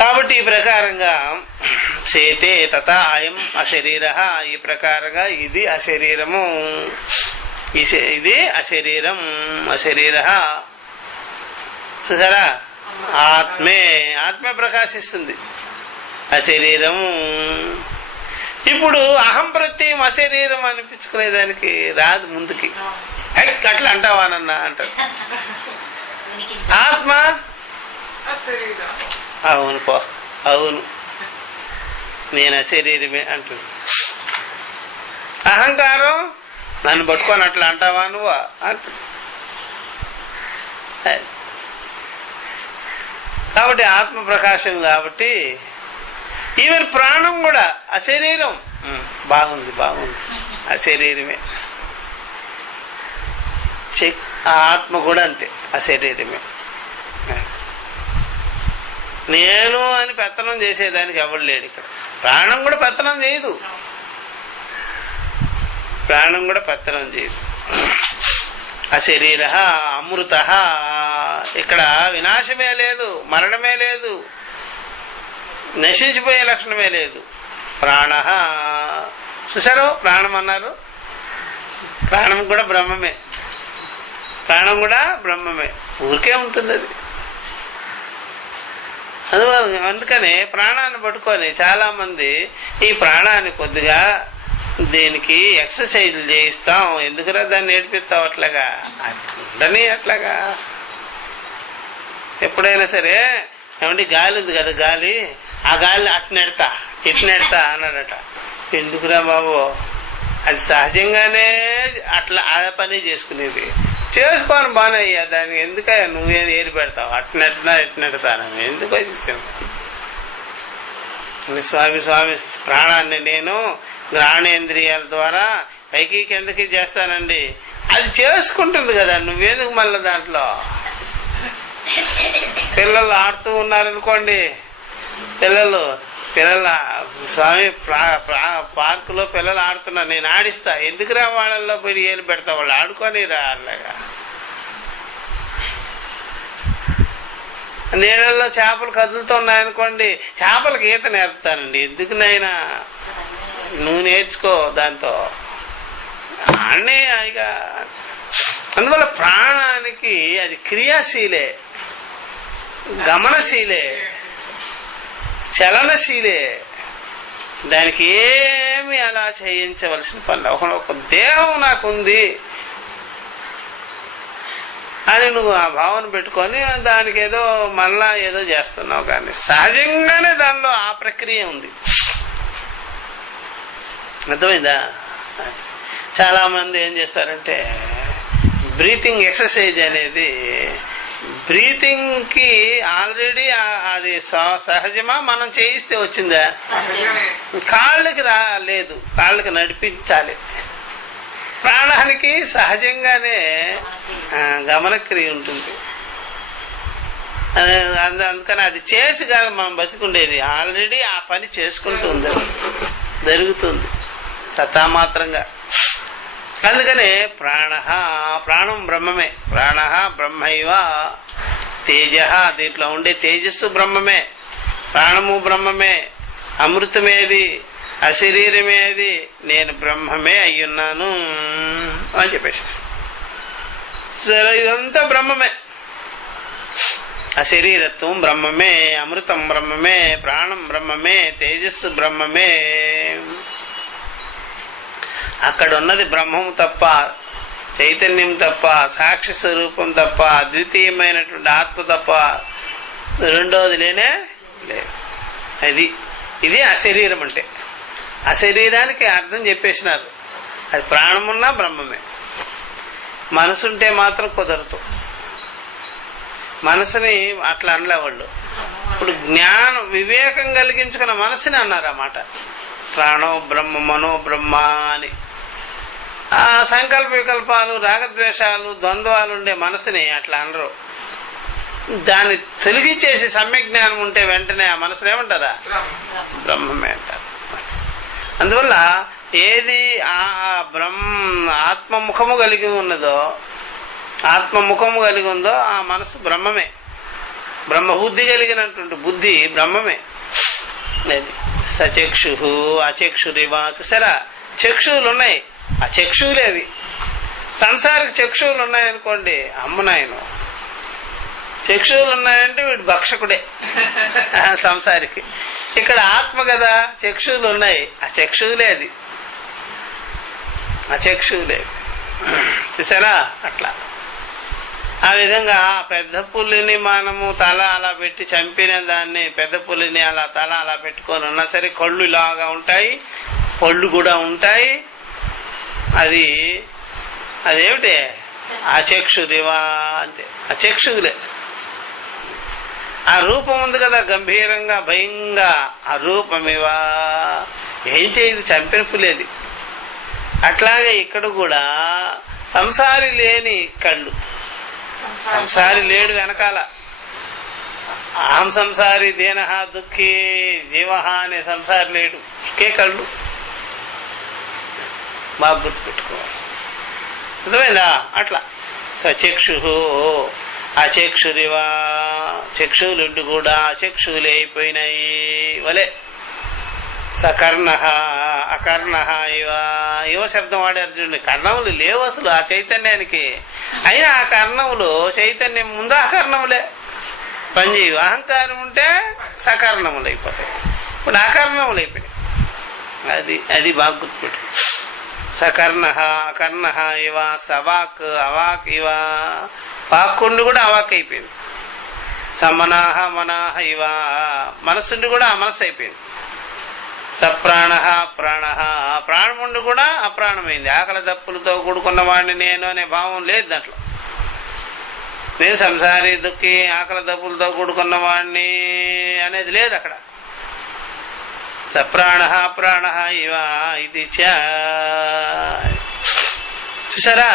కాబట్టి ఈ ప్రకారంగా చేతే తథా అయం అశరీర, ఈ ప్రకారంగా ఇది అశరీరము, ఇది అశరీరం, అశరీర చూసారా? ఆత్మే ప్రకాశిస్తుంది, అశరీరము. ఇప్పుడు అహం ప్రత్యయం అశరీరం అనిపించుకునేదానికి రాదు ముందుకి. అట్లా అంటావానన్నా అంటారు. ఆత్మ అవును నేను అశరీరమే అంటుంది. అహంకారం నన్ను పట్టుకొని అట్లా అంటావా నువ్వా అంటుంది. కాబట్టి ఆత్మ ప్రకాశం. కాబట్టి ఈవెన్ ప్రాణం కూడా అశరీరం. బాగుంది అశరీరమే. ఆత్మ కూడా అంతే, అశరీరమే. నేను అని పెత్తనం చేసేదానికి ఎవడు లేడు ఇక్కడ. ప్రాణం కూడా పెత్తనం చేయదు, అశరీర అమృత. ఇక్కడ వినాశమే లేదు, మరణమే లేదు, నశించిపోయే లక్షణమే లేదు. ప్రాణ చూసారు, ప్రాణం అన్నారు. ప్రాణం కూడా బ్రహ్మమే, ఊరికే ఉంటుంది అది. అందుకనే ప్రాణాన్ని పట్టుకొని చాలా మంది ఈ ప్రాణాన్ని కొద్దిగా దీనికి ఎక్సర్సైజులు చేయిస్తాం, ఎందుకురా దాన్ని నేర్పిస్తాం అట్లాగా ఉండని. అట్లాగా ఎప్పుడైనా సరే ఏమంటే గాలి ఉంది కదా, గాలి, ఆ గాలిని ఇటు నెడతా అన్నాడట. ఎందుకురా బాబు, అది సహజంగానే అట్లా ఆ పని చేసుకునేది. చేసుకోని బాగానే అయ్యా, దానికి ఎందుకయ్యా నువ్వేం ఏరి పెడతావు? అటు నెడతాను ఎందుకు వచ్చేసాను? స్వామి ప్రాణాన్ని నేను జ్ఞానేంద్రియాల ద్వారా పైకి కిందకి చేస్తానండి, అది చేసుకుంటుంది కదా, నువ్వేందుకు మళ్ళీ దాంట్లో. పిల్లలు ఆడుతూ ఉన్నారనుకోండి, పిల్లలు స్వామి పార్కులో పిల్లలు ఆడుతున్నారు, నేను ఆడిస్తా, ఎందుకురా వాళ్ళల్లో పోయి ఏలు పెడతా, వాళ్ళు ఆడుకొని రా అలాగా. నీళ్ళల్లో చేపలు కదులుతున్నాయనుకోండి, చేపలకి ఈత నేర్పుతానండి, ఎందుకు నైనా నువ్వు నేర్చుకో దాంతో అన్నీ. ఇక అందువల్ల ప్రాణానికి అది క్రియాశీలే, గమనశీలే, చలనశీలే, దానికి ఏమి అలా చేయించవలసిన పని. ఒక దేహం నాకుంది అని నువ్వు ఆ భావన పెట్టుకొని దానికి ఏదో మళ్ళా ఏదో చేస్తున్నావు, కానీ సహజంగానే దానిలో ఆ ప్రక్రియ ఉంది. అర్థమైందా? చాలా మంది ఏం చేస్తారంటే బ్రీతింగ్ ఎక్సర్సైజ్ అనేది, బ్రీతింగ్ కి ఆల్రెడీ అది సహజమా, మనం చేయిస్తే వచ్చిందా? కాళ్ళకి రాలేదు, కాళ్ళకి నడిపించాలి. ప్రాణానికి సహజంగానే గమనక్రియ ఉంటుంది. అందుకని అది చేసి కాదు మనం బతికుండేది, ఆల్రెడీ ఆ పని చేసుకుంటుంది, జరుగుతుంది సతామాత్రంగా. అందుకనే ప్రాణం బ్రహ్మమే, ప్రాణ బ్రహ్మైవ తేజ, దీంట్లో ఉండే తేజస్సు బ్రహ్మమే, ప్రాణము బ్రహ్మమే, అమృతమేది, అశరీరమేది, నేను బ్రహ్మమే అయ్యున్నాను అని చెప్పేసి. సరే, ఇదంతా బ్రహ్మమే. అశరీరత్వం బ్రహ్మమే, అమృతం బ్రహ్మమే, ప్రాణం బ్రహ్మమే, తేజస్సు బ్రహ్మమే. అక్కడ ఉన్నది బ్రహ్మం తప్ప, చైతన్యం తప్ప, సాక్షి స్వరూపం తప్ప, అద్వితీయమైనటువంటి ఆత్మ తప్ప రెండోది లేనే లేదు. ఇది అశరీరం అంటే. అశరీరానికి అర్థం చెప్పేసినారు, అది ప్రాణమున్నా బ్రహ్మమే. మనసుంటే మాత్రం కుదరదు, మనసుని అట్లా అనలే వాళ్ళు. ఇప్పుడు జ్ఞానం వివేకం కలిగించుకున్న మనసుని అన్నారు అన్నమాట, ప్రాణో బ్రహ్మ మనో బ్రహ్మ అని. ఆ సంకల్ప వికల్పాలు, రాగద్వేషాలు, ద్వంద్వాలు ఉండే మనసుని అట్లా అనరు. దాన్ని తొలగించేసి సమ్యజ్ఞానం ఉంటే వెంటనే ఆ మనసుని ఏమంటారా? బ్రహ్మమే అంటారు. అందువల్ల ఏది ఆత్మముఖము కలిగి ఉన్నదో, ఆత్మముఖము కలిగి ఉందో ఆ మనసు బ్రహ్మమే. బ్రహ్మబుద్ధి కలిగినటువంటి బుద్ధి బ్రహ్మమే. లేదు సచక్షు అచక్షురివా, చూసారా? చక్షువులు ఉన్నాయి, ఆ చక్షువులే అవి. సంసారికి చక్షువులు ఉన్నాయనుకోండి, అమ్మునాయను చక్షువులు ఉన్నాయంటే వీడు భక్షకుడే సంసారికి. ఇక్కడ ఆత్మ కదా, చక్షువులు ఉన్నాయి, ఆ చక్షువులే అది, ఆ చక్షువులే. చూసారా? అట్లా ఆ విధంగా పెద్ద పులిని మనము తల అలా పెట్టి చంపిన దాన్ని, పెద్ద పులిని అలా తల అలా పెట్టుకొని ఉన్నా సరే కళ్ళు ఇలాగా ఉంటాయి, పళ్ళు కూడా ఉంటాయి. అదేమిటి? అచక్షురివా అంతే, అచక్షులే. ఆ రూపం ఉంది కదా గంభీరంగా భయంగా, ఆ రూపమివా ఏం చేయదు, చంపిన పులేది. అట్లాగే ఇక్కడ కూడా సంసారి లేని కళ్ళు, సంసారి లేడు వెనకాల. అహం సంసారి దీన దుఃఖీ జీవ అనే సంసారి లేడు, ఇంకే కళ్ళు. బాగా గుర్తుపెట్టుకోవాలి, అర్థమైందా? అట్లా సచక్షు అచక్షురివా, చక్షువులుండి కూడా అచక్షువులే అయిపోయినాయి వలే. సకర్ణ అకర్ణ ఇవ శబ్దం వాడారు చూడండి. కర్ణములు లేవు అసలు ఆ చైతన్యానికి, అయినా ఆ కర్ణములు చైతన్యం ముందు అకర్ణములే పనిచేయవు. అహంకారం ఉంటే సకర్ణములు అయిపోతాయి, ఇప్పుడు అకర్ణములు అయిపోయినాయి. అది బాగా గుర్తుపెట్టు. సకర్ణ అకర్ణ ఇవ సవాక్ అవాక్ ఇవ, వాక్కుండి కూడా అవాక్ అయిపోయింది. సమనాహ మనాహ ఇవ, మనసుండి కూడా అమనసు అయిపోయింది. సప్రాణ ప్రాణ, ప్రాణముండి కూడా అప్రాణమైంది. ఆకలి దప్పులతో కూడుకున్న వాడిని నేను అనే భావం లేదు దాంట్లో. నేను సంసారి దుఃఖి ఆకలి దప్పులతో కూడుకున్న వాడిని అనేది లేదు అక్కడ. సప్రాణ ప్రాణ ఇవ ఇది చ చూసారా?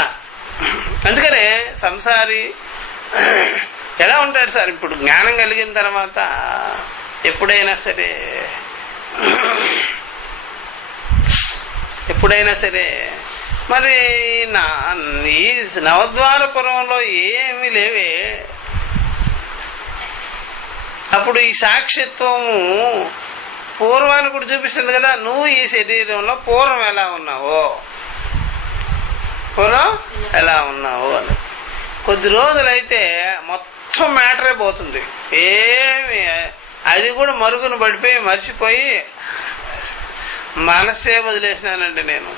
అందుకనే సంసారి ఎలా ఉంటాడు సార్? ఇప్పుడు జ్ఞానం కలిగిన తర్వాత ఎప్పుడైనా సరే మరి ఈ నవద్వారపురంలో ఏమీ లేవే. అప్పుడు ఈ సాక్షిత్వము పూర్వాన్ని కూడా చూపిస్తుంది కదా. నువ్వు ఈ శరీరంలో పూర్వం ఎలా ఉన్నావో అని. కొద్ది రోజులైతే మొత్తం మ్యాటరే పోతుంది. ఏమి అది కూడా మరుగున పడిపోయి మర్చిపోయి మనసే వదిలేసినానండి నేను.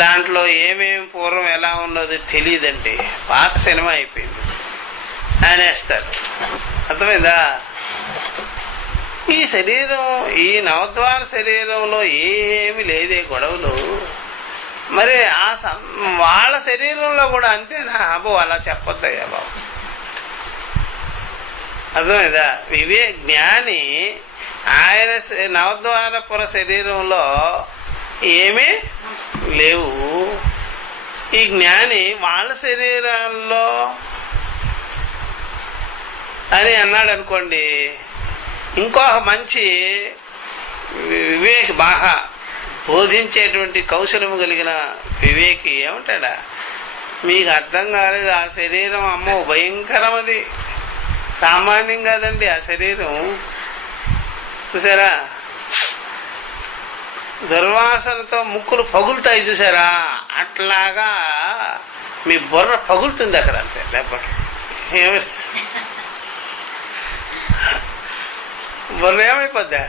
దాంట్లో ఏమేమి పూర్వం ఎలా ఉన్నది తెలియదండి, పాత సినిమా అయిపోయింది అనేస్తాడు. అర్థమైందా? ఈ శరీరం, ఈ నవద్వార శరీరంలో ఏమి లేదే గొడవలు. మరి వాళ్ళ శరీరంలో కూడా అంతేనా? అబ్బో అలా చెప్పొద్దయ్యా బాబు. అర్థమైందా? జ్ఞాని ఆయన నవద్వారపుర శరీరంలో ఏమీ లేవు. ఈ జ్ఞాని వాళ్ళ శరీరాల్లో అని అన్నాడు అనుకోండి, ఇంకొక మంచి వివేక్ బాగా బోధించేటువంటి కౌశలము కలిగిన వివేకి ఏమంటాడా, మీకు అర్థం కాలేదు, ఆ శరీరం అమ్మో భయంకరం, అది సామాన్యం కాదండి ఆ శరీరం. చూసారా? దుర్వాసనతో ముక్కులు పగులుతాయి చూసారా? అట్లాగా మీ బుర్ర పగులుతుంది అక్కడ, అంతే. లేకపోతే బుర్ర ఏమైపోద్దా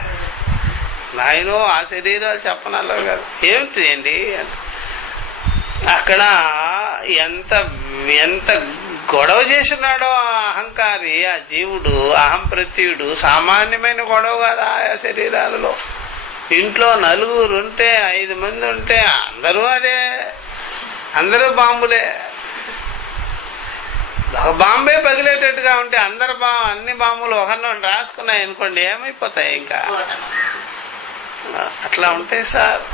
నాయనో? ఆ శరీరాలు చెప్పనాలో కాదు ఏమిటి అండి. అక్కడ ఎంత ఎంత గొడవ చేసినాడో ఆ అహంకారి, ఆ జీవుడు, అహం ప్రత్యుడు. సామాన్యమైన గొడవ కాదు ఆ శరీరాలలో. ఇంట్లో 4 ఉంటే 5 మంది ఉంటే అందరూ అదే, అందరూ బాంబులే. ఒక బాంబే పగిలేటట్టుగా ఉంటే అన్ని బాంబులు ఒకరిని రాసుకున్నాయి అనుకోండి, ఏమైపోతాయి ఇంకా. అట్లా ఉంటాయి సార్.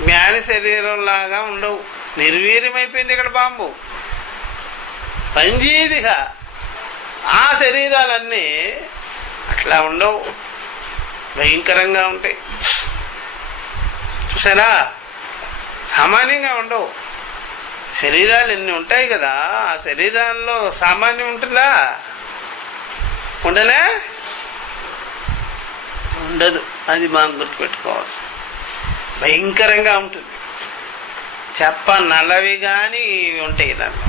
జ్ఞాని శరీరం లాగా ఉండవు, నిర్వీర్యమైపోయింది ఇక్కడ బాంబు. పంజీదిగా ఆ శరీరాలన్నీ అట్లా ఉండవు, భయంకరంగా ఉంటాయి. చూసారా? సామాన్యంగా ఉండవు. శరీరాలు ఎన్ని ఉంటాయి కదా, ఆ శరీరాల్లో సామాన్యం ఉంటుందా? ఉండనే ఉండదు. అది మనం గుర్తుపెట్టుకోవచ్చు. భయంకరంగా ఉంటుంది. నల్లవి కానీ ఉంటాయి దాంట్లో,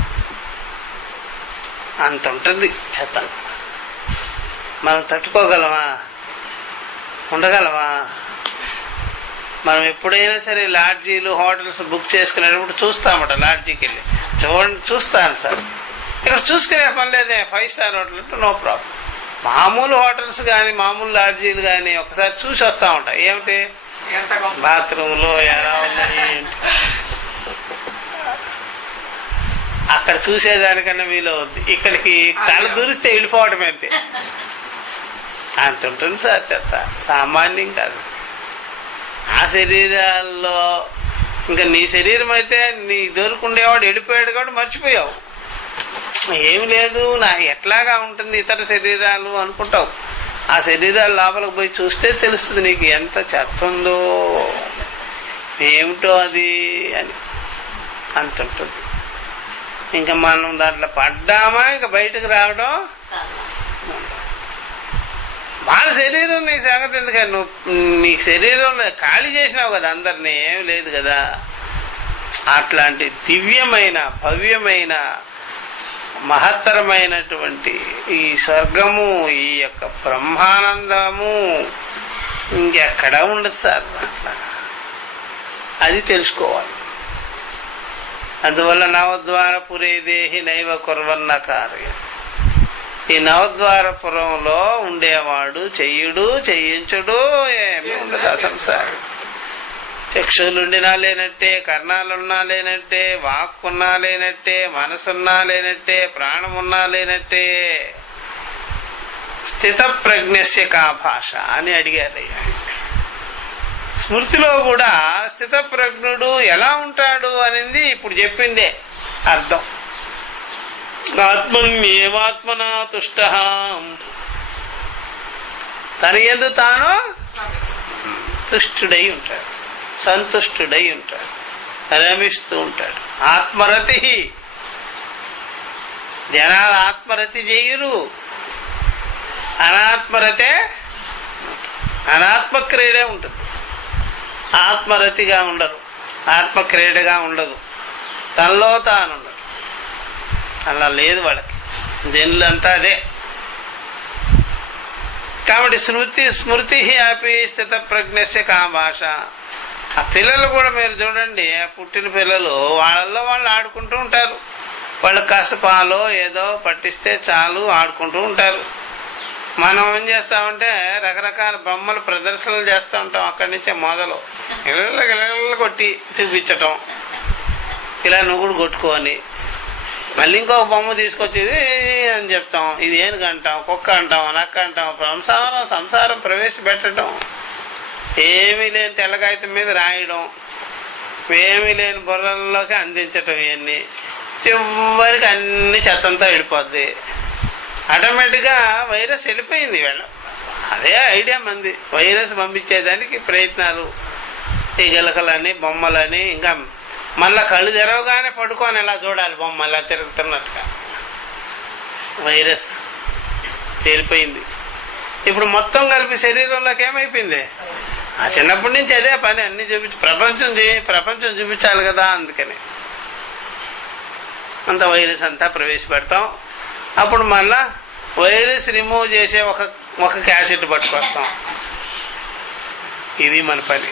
అంత ఉంటుంది చెత్త. మనం తట్టుకోగలమా? ఉండగలమా? మనం ఎప్పుడైనా సరే లాడ్జీలు, హోటల్స్ బుక్ చేసుకునేటప్పుడు చూస్తామట. లాడ్జీకి వెళ్ళి చూస్తాను సార్, ఇక్కడ చూసుకునే పని లేదే, 5 స్టార్ హోటల్ అంటే నో ప్రాబ్లం. మామూలు హోటల్స్ కానీ మామూలు లాడ్జీలు కానీ ఒకసారి చూసి వస్తా ఉంటా. ఏమిటి బాత్రూంలో ఎలా ఉన్నాయి, అక్కడ చూసేదానికన్నా వీలవుద్ది. ఇక్కడికి కళ్ళు దూరిస్తే వెళ్ళిపోవడం అంతే. అంత ఉంటుంది సార్ చెత్త, సామాన్యం కాదు. ఆ శరీరాల్లో ఇంకా నీ శరీరం అయితే నీ దొరుకుండేవాడు వెళ్ళిపోయాడు కాబట్టి మర్చిపోయావు. ఏమి లేదు, నా ఎట్లాగా ఉంటుంది ఇతర శరీరాలు అనుకుంటావు. ఆ శరీరాలు లోపలికి పోయి చూస్తే తెలుస్తుంది నీకు ఎంత చెత్త ఉందో, ఏమిటో అది అని. అంత ఉంటుంది. ఇంకా మనం దాంట్లో పడ్డామా ఇంకా బయటకు రావడం. వాళ్ళ శరీరం నీ సంగతి ఎందుకని, నువ్వు నీ శరీరంలో ఖాళీ చేసినావు కదా అందరినీ, ఏం లేదు కదా. అట్లాంటి దివ్యమైన, భవ్యమైన, మహత్తరమైనటువంటి ఈ స్వర్గము, ఈ యొక్క బ్రహ్మానందము ఇంకెక్కడా ఉండదు సార్. అట్లా అది తెలుసుకోవాలి. అందువల్ల నవద్వారపురే దేహి నైవ కుర్వన్న కార్యం. ఈ నవద్వారపురంలో ఉండేవాడు చెయ్యుడు, చేయించుడు ఏమి ఉండదు. సంసారం చక్షులుండినా లేనట్టే, కర్ణాలున్నా లేనట్టే, వాక్కున్నా లేనట్టే, మనసున్నా లేనట్టే, ప్రాణమున్నా లేనట్టే. స్థిత ప్రజ్ఞస్య కా భాష అని అడిగారు. స్మృతిలో కూడా స్థితప్రజ్ఞుడు ఎలా ఉంటాడు అనేది ఇప్పుడు చెప్పిందే అర్థం. ఆత్మన్యేవాత్మనా తుష్టః, తన యందు తాను తుష్టుడై ఉంటాడు, సంతుష్టుడై ఉంటాడు, రమిస్తూ ఉంటాడు. ఆత్మరతి, జనాలు ఆత్మరతి చేయరు, అనాత్మరతే, అనాత్మక్రీడే ఉంటుంది. ఆత్మరతిగా ఉండరు, ఆత్మక్రీడగా ఉండదు, తనలో తాను ఉండదు. అలా లేదు వాళ్ళకి, జనులంతా అదే. కాబట్టి స్మృతి అపి స్థిత ప్రజ్ఞస్య కామాశ. ఆ పిల్లలు కూడా మీరు చూడండి, పుట్టిన పిల్లలు వాళ్ళల్లో వాళ్ళు ఆడుకుంటూ ఉంటారు. వాళ్ళు కాస్త పాలో ఏదో పట్టిస్తే చాలు ఆడుకుంటూ ఉంటారు. మనం ఏం చేస్తామంటే రకరకాల బొమ్మలు ప్రదర్శనలు చేస్తూ ఉంటాం. అక్కడి నుంచే మొదలు ఇళ్ళ కొట్టి చూపించటం, ఇలా నువ్వు కూడా కొట్టుకొని మళ్ళీ ఇంకో బొమ్మ తీసుకొచ్చేది అని చెప్తాం. ఇది ఏనుగు అంటాం, కుక్క అంటాం, నక్క అంటాం. సంసారం ప్రవేశపెట్టడం, ఏమీ లేని తెల్లకాగితం మీద రాయడం, ఏమీ లేని బుర్రల్లోకి అందించటం, ఇవన్నీ చివరికి అన్ని చెత్తంతా వెళ్ళిపోద్ది. ఆటోమేటిక్గా వైరస్ వెళ్ళిపోయింది వీళ్ళ. అదే ఐడియా మంది, వైరస్ పంపించేదానికి ప్రయత్నాలు, ఈ గిలకలని బొమ్మలని. ఇంకా మళ్ళా కళ్ళు తెరవగానే పడుకొని ఎలా చూడాలి బొమ్మ ఎలా తిరుగుతున్నట్టుగా. వైరస్ వెళ్ళిపోయింది. ఇప్పుడు మొత్తం కలిపి శరీరంలోకి ఏమైపోయింది? ఆ చిన్నప్పటి నుంచి అదే పని, అన్ని ప్రపంచం చూపించాలి కదా. అందుకని అంత వైరస్ అంతా ప్రవేశపెడతాం. అప్పుడు మళ్ళా వైరస్ రిమూవ్ చేసే ఒక క్యాసెట్ పట్టుకొస్తాం. ఇది మన పని.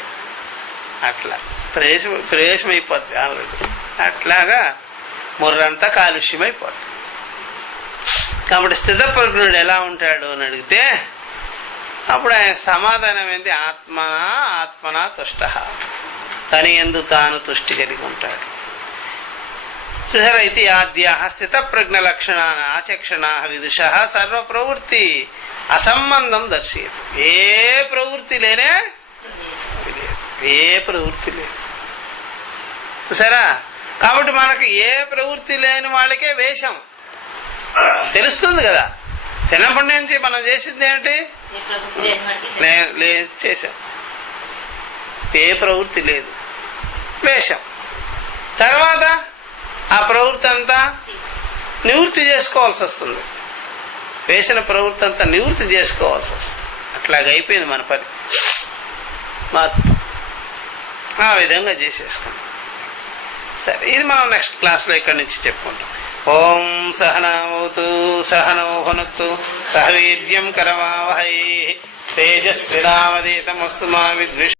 అట్లా ప్రవేశమైపోద్ది ఆల్రెడీ. అట్లాగా ముర్రంతా కాలుష్యం అయిపోద్ది. కాబట్టి స్థితప్రజ్ఞుడు ఎలా ఉంటాడు అని అడిగితే అప్పుడు ఆయన సమాధానం ఏంటి? ఆత్మనా తుష్టః, తన యందు తాను తుష్టి కలిగి ఉంటాడు. సుహరైతి ఆద్యాః స్థితప్రజ్ఞ లక్షణాన్ ఆచక్షణాః విదుషః సర్వ ప్రవృత్తి అసంబంధం దర్శయతి. ఏ ప్రవృత్తి లేనే లేదు, ఏ ప్రవృత్తి లేదు. చూసారా? కాబట్టి మనకు ఏ ప్రవృత్తి లేని వాళ్ళకే వేషం తెలుస్తుంది కదా. చిన్నప్పటి నుంచి మనం చేసింది ఏంటి? చేశాం. ఏ ప్రవృత్తి లేదు, వేషం. తర్వాత ఆ ప్రవృత్తి అంతా నివృత్తి చేసుకోవాల్సి వస్తుంది. వేసిన ప్రవృత్తి అంతా నివృత్తి చేసుకోవాల్సి వస్తుంది. అట్లాగైపోయింది మన పని. ఆ విధంగా చేసేసుకున్నాం. సరే, ఇది మనం నెక్స్ట్ క్లాస్లో ఇక్కడి నుంచి చెప్పుకుంటాం. ఓం సహనావతు సహనౌ భునక్తు సహ వీర్యం కరవావహై తేజస్వినావధీతమస్తు మా విద్విష